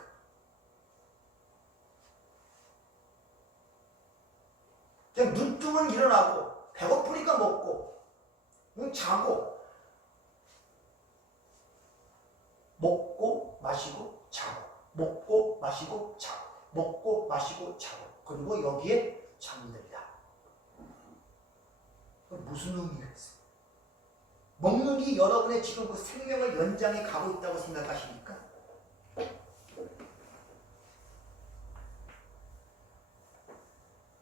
그냥 눈 뜨면 일어나고 배고프니까 먹고 자고 먹고 마시고 자고 먹고 마시고 자고 먹고 마시고 자고 그리고 여기에 잠들다. 무슨 의미가 있어요? 먹는 게 여러분의 지금 그 생명을 연장해 가고 있다고 생각하십니까?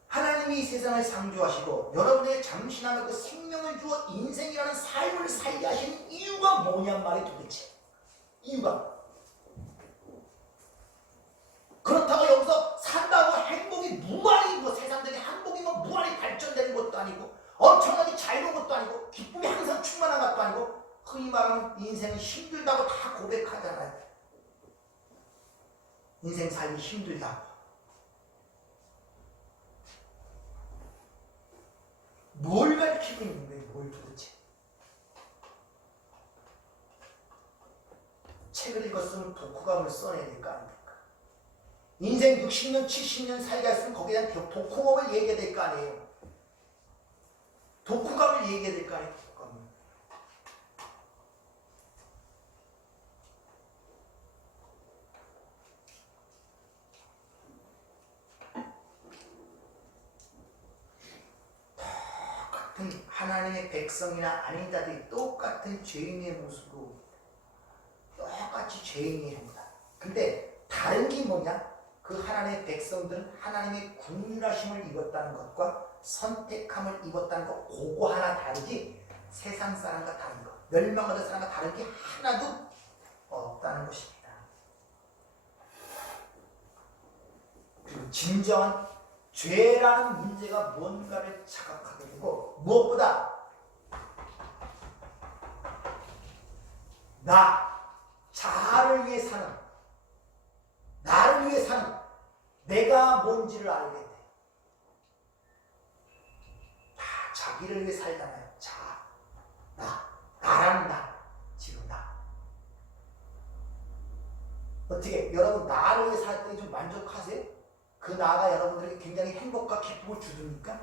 하나님이 이 세상을 창조하시고 여러분에게 잠시나마 그 생명을 주어 인생이라는 삶을 살게 하시는 이유가 뭐냔 말이에요. 도대체 이유가 그렇다고 여기서 산다고 행복이 무한히 뭐 세상적인 행복이 뭐 무한히 발전되는 것도 아니고 엄청나게 자유로운 것도 아니고 기쁨이 항상 충만한 것도 아니고 흔히 말하는 인생은 힘들다고 다 고백하잖아요. 인생 삶이 힘들다고. 뭘 가르치고 있는 거예요? 뭘 도대체? 책을 읽었으면 독후감을 써내야 될까 안 될까? 인생 60년, 70년 살게 했으면 거기에 대한 독후감을 얘기해야 될 거 아니에요? 독후감을 얘기해야 될 거 아니에요? 독후감을. 똑같은 하나님의 백성이나 아닌 자들이 똑같은 죄인의 모습으로 똑같이 죄인입니다. 근데 다른 게 뭐냐? 그 하나님의 백성들은 하나님의 국률하심을 입었다는 것과 선택함을 입었다는 것, 그거 하나 다르지 세상 사람과 다른 것, 멸망하는 사람과 다른 게 하나도 없다는 것입니다. 그리고 진정한 죄라는 문제가 뭔가를 자각하게 되고 무엇보다 자아를 위해 사는, 나를 위해 사는, 내가 뭔지를 알게 돼. 다 자기를 위해 살잖아요. 나라는 나, 지금 나. 어떻게 여러분 나를 위해 살 때 좀 만족하세요? 그 나가 여러분들에게 굉장히 행복과 기쁨을 주십니까?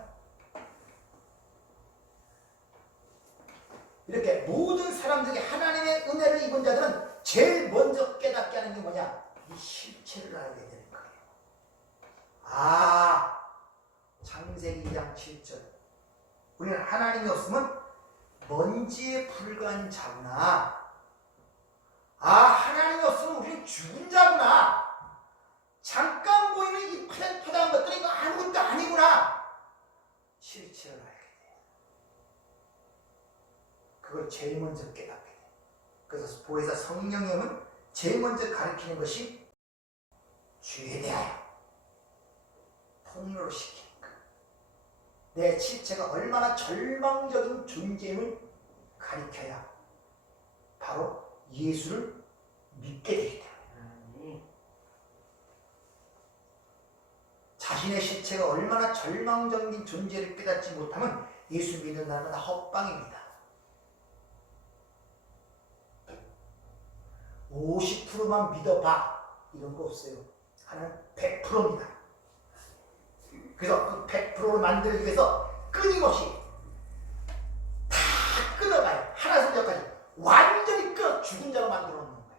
이렇게 모든 사람들이 하나님의 은혜를 입은 자들은 제일 먼저 깨닫게 하는 게 뭐냐? 이 실체를 알게 되는 거예요. 창세기 2장 7절. 우리는 하나님이 없으면 먼지에 불과한 자구나. 하나님이 없으면 우리는 죽은 자구나. 잠깐 보이는 이 파닥파닥한 것들이 이거 아무것도 아니구나. 실체를 알게 돼요. 그걸 제일 먼저 깨닫게 돼요. 그래서 보혜사 성령님은 제일 먼저 가르치는 것이 죄에 대하여 통로로 시키니까 내 실체가 얼마나 절망적인 존재임을 가리켜야 바로 예수를 믿게 되기 때문에 자신의 실체가 얼마나 절망적인 존재를 깨닫지 못하면 예수 믿는다는 건 헛방입니다. 50%만 믿어봐 이런 거 없어요. 하나는 100%입니다. 그래서 그 100%를 만들기 위해서 끊임없이 다 끊어가요. 하나 성경까지 완전히 끊어 죽은 자로 만들어 놓는 거예요.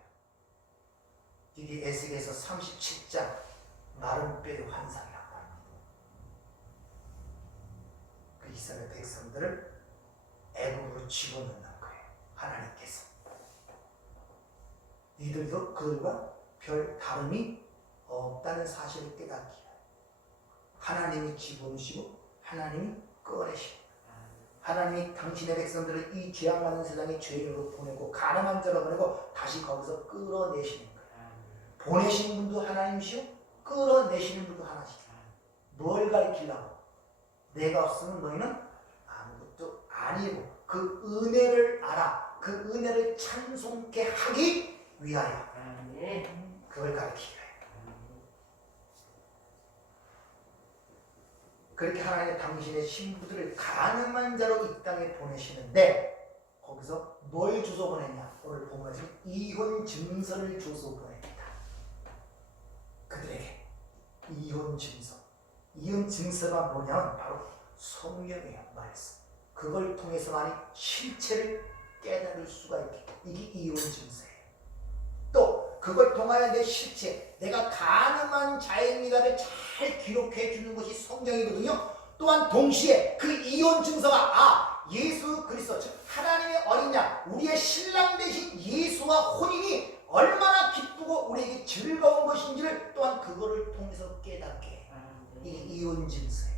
이게 에스겔서 37장 마른 뼈의 환상이라고 합니다. 그 이스라엘 백성들을 애굽으로 집어넣는 거예요. 하나님께서. 이들도 그들과 별 다름이 없다는 사실을 깨닫기 위해 하나님이 집어넣으시고 하나님이 꺼내시고 하나님이 당신의 백성들을 이 죄악 많은 세상에 죄인으로 보내고 가늠한 자로 보내고 다시 거기서 끌어내시는 거예요. 보내시는 분도 하나님이시오 끌어내시는 분도 하나시오. 뭘 가리키려고? 내가 없으면 너희는 아무것도 아니고 그 은혜를 알아. 그 은혜를 찬송케 하기 위하여 그걸 가리키기 위하여. 그렇게 하나님의 당신의 신부들을 가늠한 자로 이 땅에 보내시는데 거기서 뭘 주소 보냈냐? 오늘 본문에서 이혼 증서를 주소 보냅니다. 그들에게 이혼 증서. 이혼 증서가 뭐냐면 바로 성령이에요. 말씀. 그걸 통해서만이 실체를 깨달을 수가 있게. 이게 이혼 증서예요. 또 그걸 통하여 내 실체, 내가 가늠한 자입니다를 잘 기록해 주는 것이 성경이거든요. 또한 동시에 그 이혼 증서가 예수 그리스도 즉 하나님의 어린 양 우리의 신랑 되신 예수와 혼인이 얼마나 기쁘고 우리에게 즐거운 것인지를 또한 그거를 통해서 깨닫게 해요. 이게 이혼 증서예요.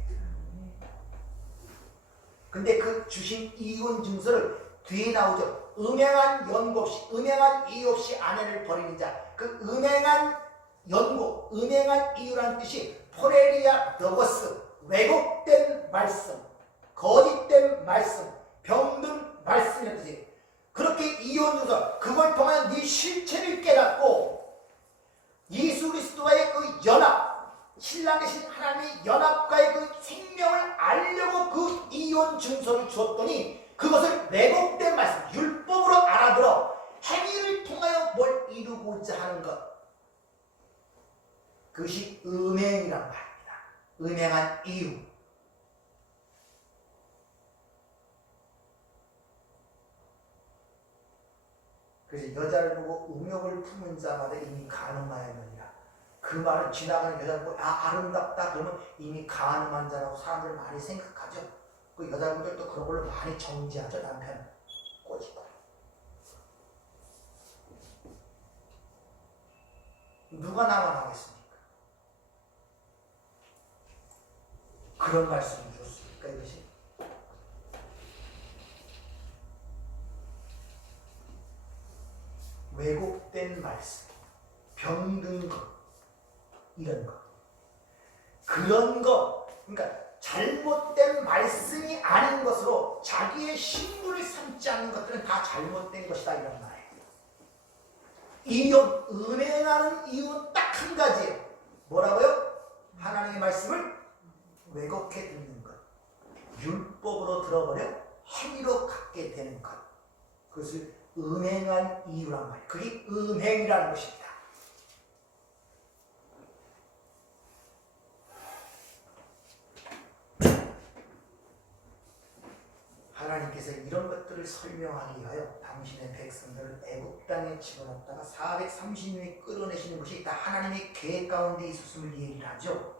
근데 그 주신 이혼 증서를 뒤에 나오죠. 음행한 연고 없이, 음행한 이유 없이 아내를 버리는 자. 그 음행한 연고, 음행한 이유라는 뜻이 포레리아 너거스, 왜곡된 말씀, 거짓된 말씀, 병든 말씀이라는 뜻이에요. 그렇게 이혼해서 그걸 통한 네 실체를 깨닫고 예수 그리스도와의 그 연합, 신랑 되신 하나님의 연합과의 그 생명을 알려고 그 이혼 증서를 주었더니 그것을 왜곡된 말씀, 율법으로 알아들어 행위를 통하여 뭘 이루고자 하는 것. 그것이 음행이란 말입니다. 음행한 이유. 그래서 여자를 보고 음욕을 품은 자마다 이미 가늠하였느니라. 그 말은 지나가는 여자를 보고 아름답다 그러면 이미 가늠한 자라고 사람들 많이 생각하죠. 그 여자분들도 그런 걸로 많이 정지하죠. 남편 꼬집고. 누가 나만 하겠습니까? 그런 말씀을 주셨습니까? 이것이 왜곡된 말씀, 병든 것, 이런 것, 그런 것, 그러니까 잘못된 말씀이 아닌 것으로 자기의 신분을 삼지 않는 것들은 다 잘못된 것이다 이런 말이에요. 이혼, 음행하는 이유는 딱 한 가지예요. 뭐라고요? 하나님의 말씀을 왜곡해 듣는 것, 율법으로 들어버려 행위로 갖게 되는 것, 그것을 음행한 이유란 말이에요. 그게 음행이라는 것입니다. 하나님께서 이런 것들을 설명하기 위하여 당신의 백성들을 애굽 땅에 집어넣다가 430년이 끌어내시는 것이 다 하나님의 계획 가운데 있었음을 얘기를 하죠.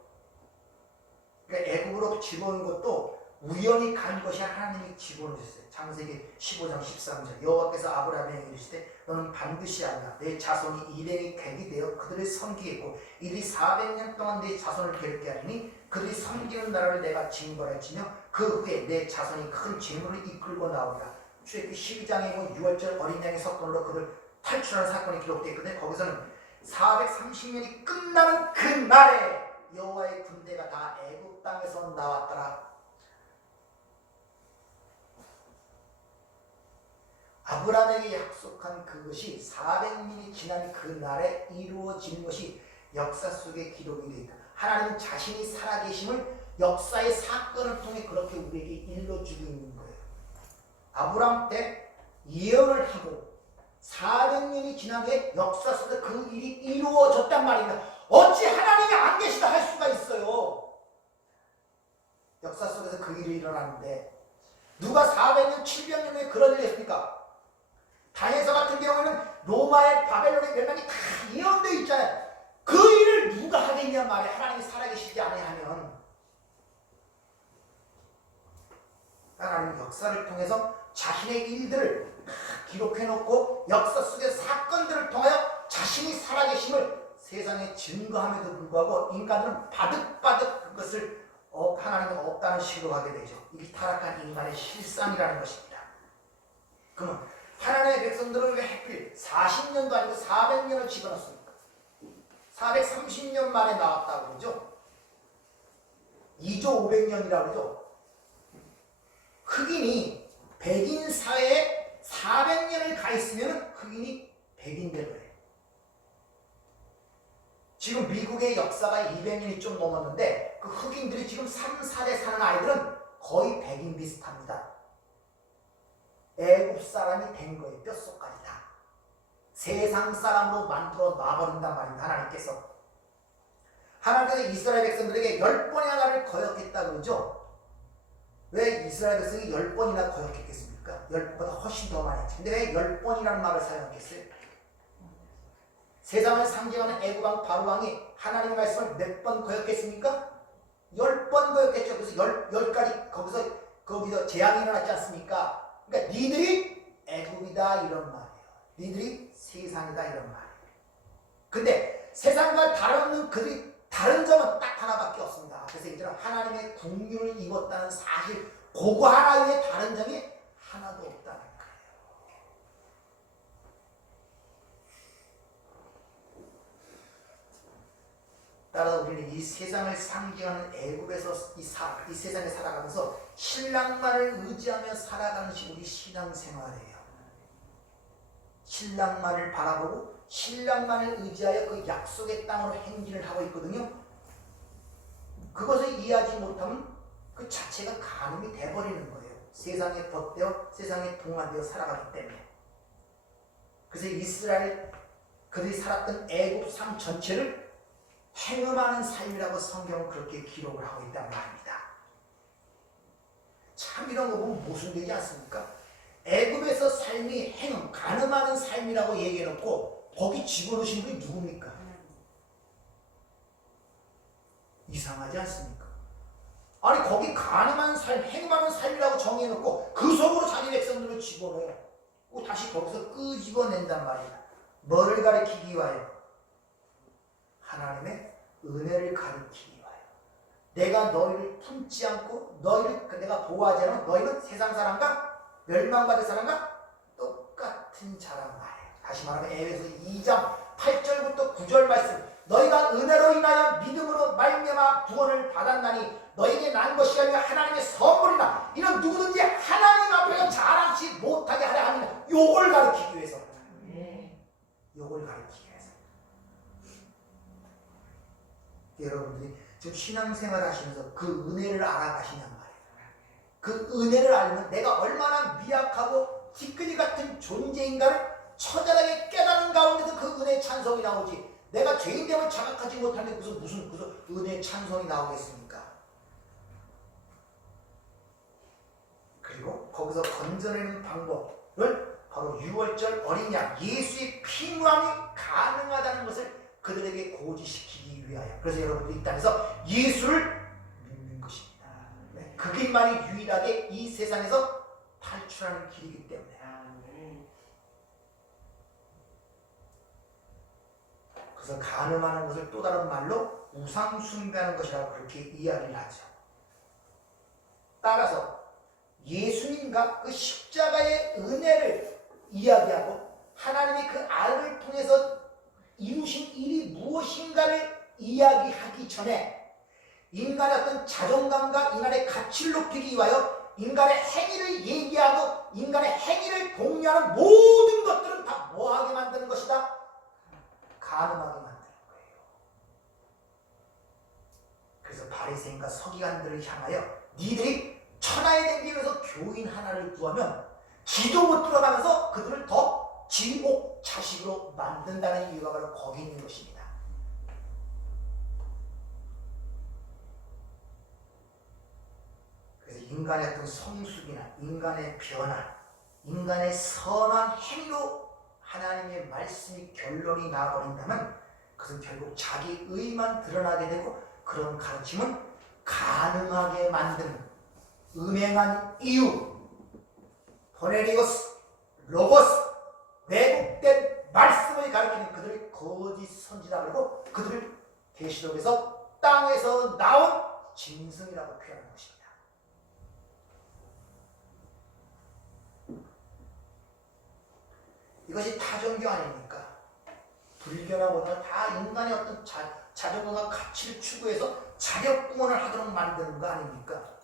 그러니까 애굽으로 집어넣은 것도 우연히 간 것이 하나님이 집어넣으셨어요. 창세기 15장 13절 여호와께서 아브라함에게 이르시되 너는 반드시 알라 내 자손이 이랭이 객이 되어 그들을 섬기겠고 이들이 400년 동안 내 자손을 괴롭게 하리니 그들이 섬기는 나라를 내가 징벌할지며 그 후에 내 자손이 큰 재물을 이끌고 나오리라. 출애굽기 12장에 보면 6월절 어린 양의 석권으로 그들 탈출하는 사건이 기록되어 있거든요. 거기서는 430년이 끝나는 그 날에 여호와의 군대가 다 애굽 땅에서 나왔더라. 아브라함에게 약속한 그것이 400년이 지난 그날에 이루어지는 것이 역사 속에 기록이 되어 있다. 하나님 자신이 살아계심을 역사의 사건을 통해 그렇게 우리에게 일러주고 있는 거예요. 아브라함 때 예언을 하고 400년이 지난 후에 역사 속에 그 일이 이루어졌단 말입니다. 어찌 하나님이 안 계시다 할 수가 있어요. 역사 속에서 그 일이 일어나는데 누가 400년, 700년 후에 그런 일을 했습니까? 다니엘서 같은 경우는 로마의 바벨론의 멸망이 다 예언되어 있잖아요. 그 일을 누가 하겠냐 말이에요. 하나님이 살아계시지 않으면. 하나님 역사를 통해서 자신의 일들을 기록해놓고 역사 속의 사건들을 통하여 자신이 살아계심을 세상에 증거함에도 불구하고 인간들은 바득바득 그것을 하나님이 없다는 식으로 하게 되죠. 이게 타락한 인간의 실상이라는 것입니다. 그러면 하나님의 백성들은 왜 하필 40년도 아니고 400년을 집어넣습니까? 430년 만에 나왔다고 그러죠. 2조 500년이라고 그러죠. 흑인이 백인 사회에 400년을 가 있으면 흑인이 백인 된 거예요. 지금 미국의 역사가 200년이 좀 넘었는데 그 흑인들이 지금 3, 4대 사는 아이들은 거의 백인 비슷합니다. 애굽 사람이 된 거예요. 뼛속까지 다. 세상 사람으로 만들어 놔버린단 말입니다. 하나님께서. 하나님께서 이스라엘 백성들에게 10번의 하나를 거역했다 그러죠. 왜 이스라엘 백성이 10번이나 거역했겠습니까? 10번보다 훨씬 더 많이 했죠. 근데 왜 10번이라는 말을 사용했겠어요? 세상을 상징하는 애굽왕 바로왕이 하나님의 말씀을 몇 번 거역했습니까? 10번 거역했죠. 그래서 10가지 거기서 재앙이 일어났지 않습니까? 그러니까 니들이 애굽이다 이런 말이에요. 니들이 세상이다 이런 말이에요. 근데 세상과 다른 그들이 다른 점은 딱 하나밖에 없습니다. 그래서 이들은 하나님의 국륜을 입었다는 사실 그거 하나 외에 다른 점이 하나도 없다는 거예요. 따라서 우리는 이 세상을 상징하는 애굽에서 이 세상에 살아가면서 신랑만을 의지하며 살아가는 것이 우리 신앙생활이에요. 신랑만을 바라보고 신랑만을 의지하여 그 약속의 땅으로 행진을 하고 있거든요. 그것을 이해하지 못하면 그 자체가 간음이 돼버리는 거예요. 세상에 덧대어 세상에 동화되어 살아가기 때문에. 그래서 이스라엘 그들이 살았던 애굽 삶 전체를 행음하는 삶이라고 성경은 그렇게 기록을 하고 있단 말입니다. 참 이런 거 보면 모순되지 않습니까? 애굽에서 삶이 행음, 간음하는 삶이라고 얘기해놓고 거기 집어넣으신 분이 누굽니까? 이상하지 않습니까? 아니 거기 간음하는 삶, 행음하는 삶이라고 정해놓고 그 속으로 자기 백성들을 집어넣어요. 다시 거기서 끄집어낸단 말이야. 뭐를 가리키기 위하여? 하나님의 은혜를 가리키기 위하여. 내가 너희를 품지 않고 너희를 내가 보호하지 않으면 너희는 세상 사람과 멸망받을 사람과 똑같은 자란 말이에요. 다시 말하면 에베소 2장 8절부터 9절 말씀. 너희가 은혜로 인하여 믿음으로 말미암아 구원을 받았나니 너희에게 난 것이 아니라 하나님의 선물이나 이런 누구든지 하나님 앞에서 자랑치 못하게 하려 하는 요걸 가리키기 위해서. 요걸 가리키기 위해서. 여러분들이 지금 신앙생활 하시면서 그 은혜를 알아가시냔 말이에요. 그 은혜를 알면 내가 얼마나 미약하고 티끌이 같은 존재인가를 처절하게 깨닫는 가운데서 그 은혜의 찬송이 나오지. 내가 죄인됨을 자각하지 못하는데 무슨 은혜의 찬송이 나오겠습니까? 그리고 거기서 건져내는 방법을 바로 6월절 어린 양 예수의 피무함이 가능하다는 것을 그들에게 고지시키기 위하여. 그래서 여러분들이 이 땅에서 예수를 믿는 것입니다. 그 길만이 유일하게 이 세상에서 탈출하는 길이기 때문에. 그래서 간음하는 것을 또 다른 말로 우상 숭배하는 것이라고 그렇게 이야기를 하죠. 따라서 예수님과 그 십자가의 은혜를 이야기하고 하나님이 그 아들을 통해서 이루신 일이 무엇인가를 이야기하기 전에 인간의 어떤 자존감과 인간의 가치를 높이기 위하여 인간의 행위를 얘기하고 인간의 행위를 공유하는 모든 것들은 다 뭐하게 만드는 것이다? 간음하게 만드는 거예요. 그래서 바리새인과 서기관들을 향하여 니들이 천하에 댕기기 위해서 교인 하나를 구하면 기도 못 들어가면서 그들을 더 지옥 자식으로 만든다는 이유가 바로 거기 있는 것입니다. 그래서 인간의 어떤 성숙이나 인간의 변화, 인간의 선한 행위로 하나님의 말씀이 결론이 나버린다면 그것은 결국 자기 의만 드러나게 되고 그런 가르침은 가능하게 만드는 음행한 이유, 포네리오스, 로고스, 왜곡된 말씀을 가르치는 그들을 거짓 선지라 그러고 그들을 계시록에서 땅에서 나온 짐승이라고 표현하는 것입니다. 이것이 타종교 아닙니까? 불교나 뭐나 다 인간의 어떤 자존감과 가치를 추구해서 자력공헌을 하도록 만드는 거 아닙니까?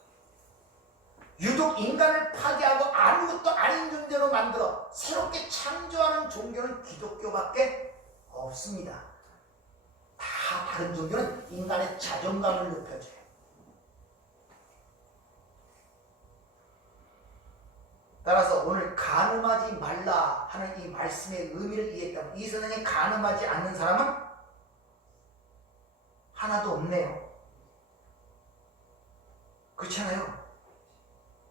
유독 인간을 파괴하고 아무것도 아닌 존재로 만들어 새롭게 창조하는 종교는 기독교밖에 없습니다. 다 다른 종교는 인간의 자존감을 높여줘요. 따라서 오늘 간음하지 말라 하는 이 말씀의 의미를 이해했다면 이 세상에 간음하지 않는 사람은 하나도 없네요. 그렇잖아요.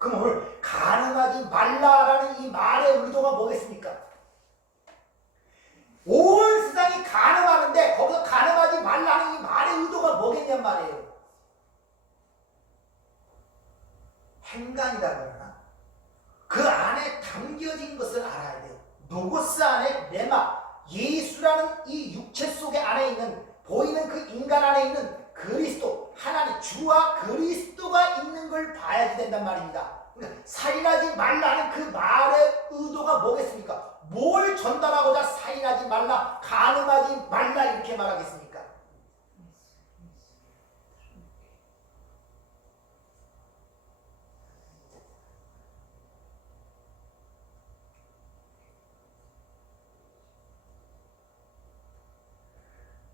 그럼 오늘 간음하지 말라라는 이 말의 의도가 뭐겠습니까? 온 세상이 간음하는데 거기서 간음하지 말라는 이 말의 의도가 뭐겠냔 말이에요. 행간이라 그러나 그 안에 담겨진 것을 알아야 돼요. 노고스 안에 레마, 예수라는 이 육체 속에 안에 있는 보이는 그 인간 안에 있는 그리스도, 하나님 주와 그리스도가 있는 걸 봐야지 된단 말입니다. 그러니까 살인하지 말라는 그 말의 의도가 뭐겠습니까? 뭘 전달하고자 살인하지 말라, 간음하지 말라 이렇게 말하겠습니까?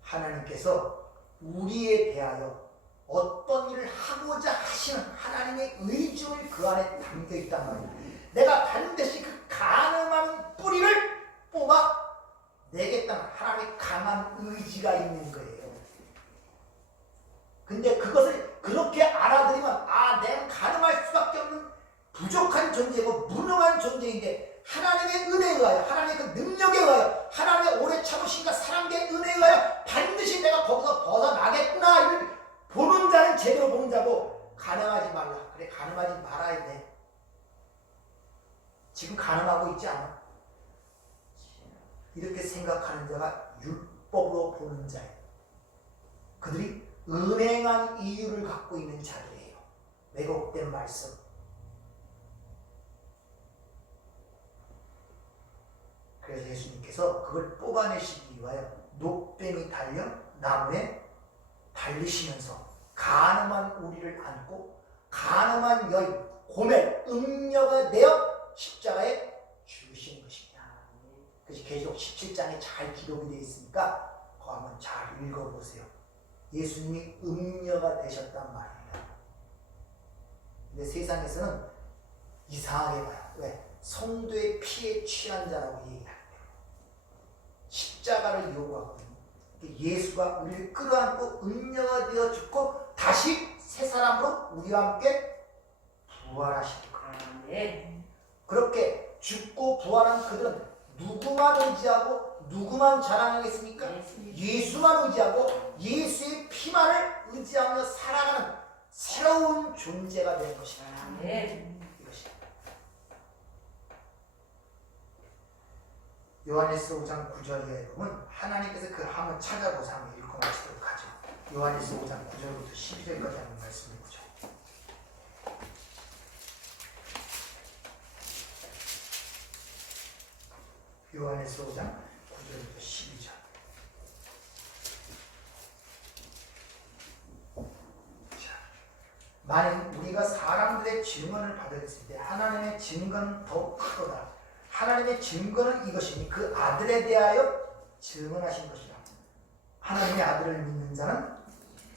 하나님께서 우리에 대하여 어떤 일을 하고자 하시는 하나님의 의중을 그 안에 담겨 있단 말이에요. 내가 반드시 그 가늠하는 뿌리를 뽑아 내겠다는 하나님의 강한 의지가 있는 거예요. 근데 그것을 그렇게 알아들이면 내가 가늠할 수밖에 없는 부족한 존재고 무능한 존재인데 하나님의 은혜에 의하여 하나님의 그 능력에 의하여 하나님의 오래 참으신가 사랑의 은혜에 의하여 반드시 내가 거기서 벗어나겠구나 이를 보는 자는 제대로 보는 자고 간음하지 말라. 그래 간음하지 말아야 돼. 지금 간음하고 있지 않아? 이렇게 생각하는 자가 율법으로 보는 자예요. 그들이 음행한 이유를 갖고 있는 자들이에요. 왜곡된 말씀. 그래서 예수님께서 그걸 뽑아내시기 위하여 노뱀이 달려 나무에 달리시면서 간음한 우리를 안고 간음한 여인 고멜 음녀가 되어 십자가에 죽으시는 것입니다. 그것이 계시록 17장에 잘 기록이 되어 있으니까 그거 한번 잘 읽어보세요. 예수님이 음녀가 되셨단 말입니다. 근데 세상에서는 이상하게 봐요. 왜? 성도의 피에 취한 자라고 얘기해요. 십자가를 요구하거든요. 예수가 우리를 끌어안고 음녀가 되어 죽고 다시 새 사람으로 우리와 함께 부활하실 거예요. 네. 그렇게 죽고 부활한 그들은 누구만 의지하고 누구만 자랑하겠습니까? 예수만 의지하고 예수의 피만을 의지하며 살아가는 새로운 존재가 될 것입니다. 네. 요한일서 5장 9절에 보면 하나님께서 그 한번 찾아보자 한번 읽고 마치도록 하죠. 요한일서 5장 9절부터 12절까지 하는 말씀을 보죠. 요한일서 5장 9절부터 12절. 만약 우리가 사람들의 증언을 받을 때 하나님의 증거는 더 크도다. 하나님의 증거는 이것이니 그 아들에 대하여 증언하신 것이라. 하나님의 아들을 믿는 자는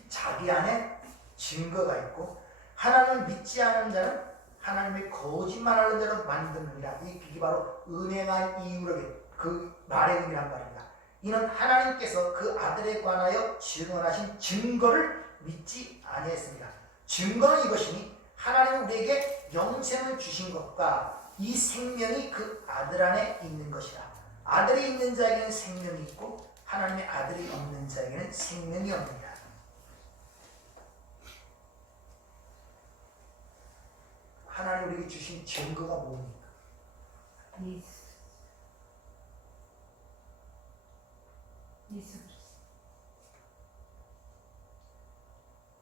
자기 안에 증거가 있고 하나님을 믿지 않은 자는 하나님의 거짓말하는 자로 만드느니라. 이게 바로 은행한 이유로 그 말의 의미란 말입니다. 이는 하나님께서 그 아들에 관하여 증언하신 증거를 믿지 아니했습니다. 증거는 이것이니 하나님은 우리에게 영생을 주신 것과 이 생명이 그 아들 안에 있는 것이라. 아들이 있는 자에게는 생명이 있고 하나님의 아들이 없는 자에게는 생명이 없느니라. 하나님 우리에게 주신 증거가 뭡니까? 예수. 예수 그리스도.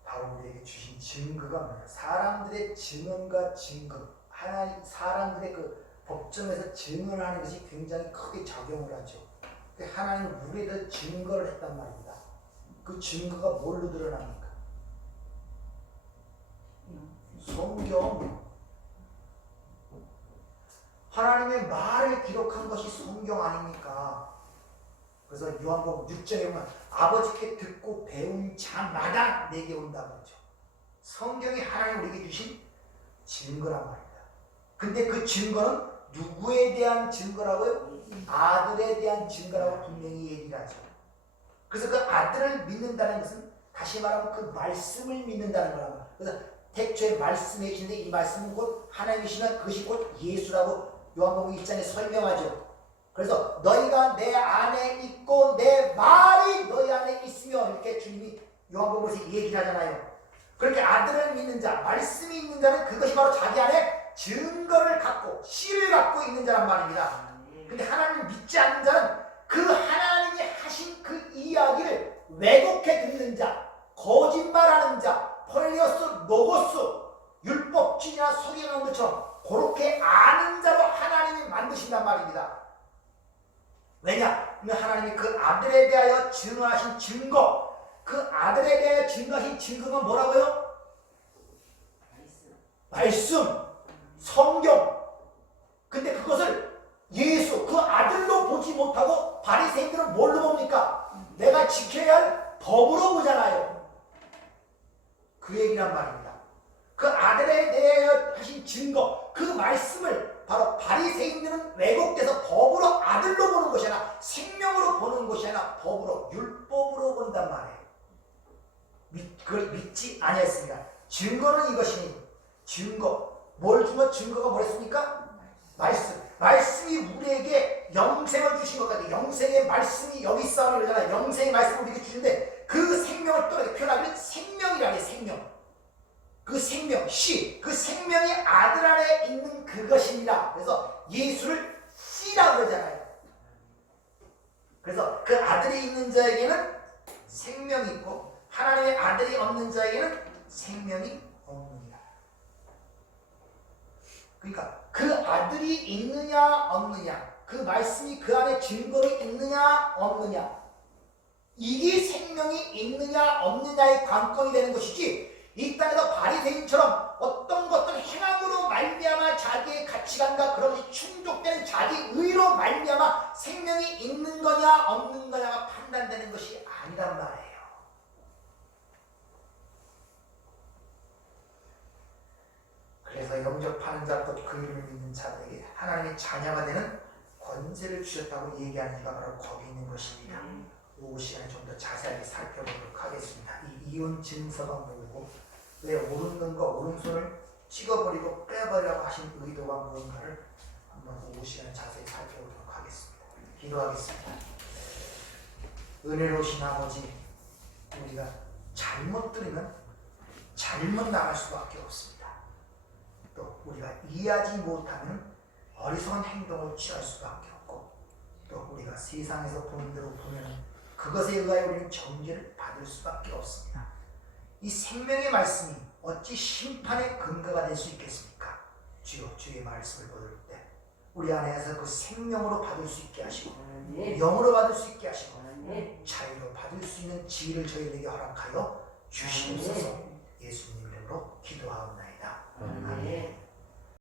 바로 우리에게 주신 증거가 뭐냐? 사람들의 증언과 증거, 하나님 사람들의 그 법정에서 증언하는 것이 굉장히 크게 작용을 하죠. 근데 하나님은 우리에게 증거를 했단 말입니다. 그 증거가 뭘로 드러납니까? 성경. 하나님의 말을 기록한 것이 성경 아닙니까? 그래서 요한복음 6장에 보면 아버지께 듣고 배운 자마다 내게 온다고 하죠. 성경이 하나님 우리에게 주신 증거란 말입니다. 근데 그 증거는 누구에 대한 증거라고요? 아들에 대한 증거라고 분명히 얘기를 하죠. 그래서 그 아들을 믿는다는 것은 다시 말하면 그 말씀을 믿는다는 거라고. 그래서 태초에 말씀이 계신데 이 말씀은 곧 하나님이시면 그것이 곧 예수라고 요한복음 1장에 설명하죠. 그래서 너희가 내 안에 있고 내 말이 너희 안에 있으며 이렇게 주님이 요한복음에서 얘기를 하잖아요. 그렇게 아들을 믿는 자, 말씀이 있는 자는 그것이 바로 자기 안에 증거를 갖고 씨를 갖고 있는 자란 말입니다. 근데 하나님을 믿지 않는 자는 그 하나님이 하신 그 이야기를 왜곡해 듣는 자, 거짓말하는 자, 폴리오스, 노고스, 율법주의나 속이는 것처럼 그렇게 아는 자로 하나님이 만드신단 말입니다. 왜냐? 하나님이 그 아들에 대하여 증언하신 증거, 그 아들에 대하여 증거하신 증거가 뭐라고요? 말씀, 성경. 근데 그것을 예수, 그 아들로 보지 못하고 바리새인들은 뭘로 봅니까? 내가 지켜야 할 법으로 보잖아요. 그 얘기란 말입니다. 그 아들에 대하여 하신 증거, 그 말씀을 바로 바리새인들은 왜곡돼서 법으로 아들로 보는 것이 아니라 생명으로 보는 것이 아니라 법으로, 율법으로 본단 말이에요. 그걸 믿지 아니했습니다. 증거는 이것이니 증거, 뭘 주면 증거가 뭐랬습니까? 말씀. 말씀이 우리에게 영생을 주신 것 같아요. 영생의 말씀이 여기 있어 그러잖아요. 영생의 말씀을 우리에게 주는데 그 생명을 또 이렇게 표현하면 생명이라네. 생명. 그 생명, 씨, 그 생명이 아들 안에 있는 그것이니라. 그래서 예수를 씨라 그러잖아요. 그래서 그 아들이 있는 자에게는 생명이 있고 하나님의 아들이 없는 자에게는 생명이 없느니라. 그러니까 그 아들이 있느냐 없느냐, 그 말씀이 그 안에 증거로 있느냐 없느냐, 이게 생명이 있느냐 없느냐의 관건이 되는 것이지, 이 땅에서 바리새인처럼 어떤 것들 행함으로 말미암아 자기의 가치관과 그런 것이 충족되는 자기 의로 말미암아 생명이 있는 거냐 없는 거냐가 판단되는 것이 아니란 말이에요. 그래서 영접하는 자부터 그 이름을 믿는 자들에게 하나님의 자녀가 되는 권세를 주셨다고 얘기하는 이가 바로 거기 있는 것입니다. 오후 시간에 좀 더 자세하게 살펴보도록 하겠습니다. 이 이혼 증서가 뭐고, 왜 오른눈과 오른손을 찍어버리고 빼버리라고 하신 의도가 무언가를 한번 오후 시간에 자세히 살펴보도록 하겠습니다. 기도하겠습니다. 은혜로우신 아버지, 우리가 잘못 들으면 잘못 나갈 수밖에 없습니다. 또 우리가 이해하지 못하면 어리석은 행동을 취할 수밖에 없고, 또 우리가 세상에서 보는 대로 보면 그것에 의하여 우리는 정죄를 받을 수밖에 없습니다. 이 생명의 말씀이 어찌 심판의 근거가 될 수 있겠습니까? 주여, 주의 말씀을 받을 때 우리 안에서 그 생명으로 받을 수 있게 하시고 영으로 받을 수 있게 하시고 자유로 받을 수 있는 지혜를 저희에게 허락하여 주시옵소서.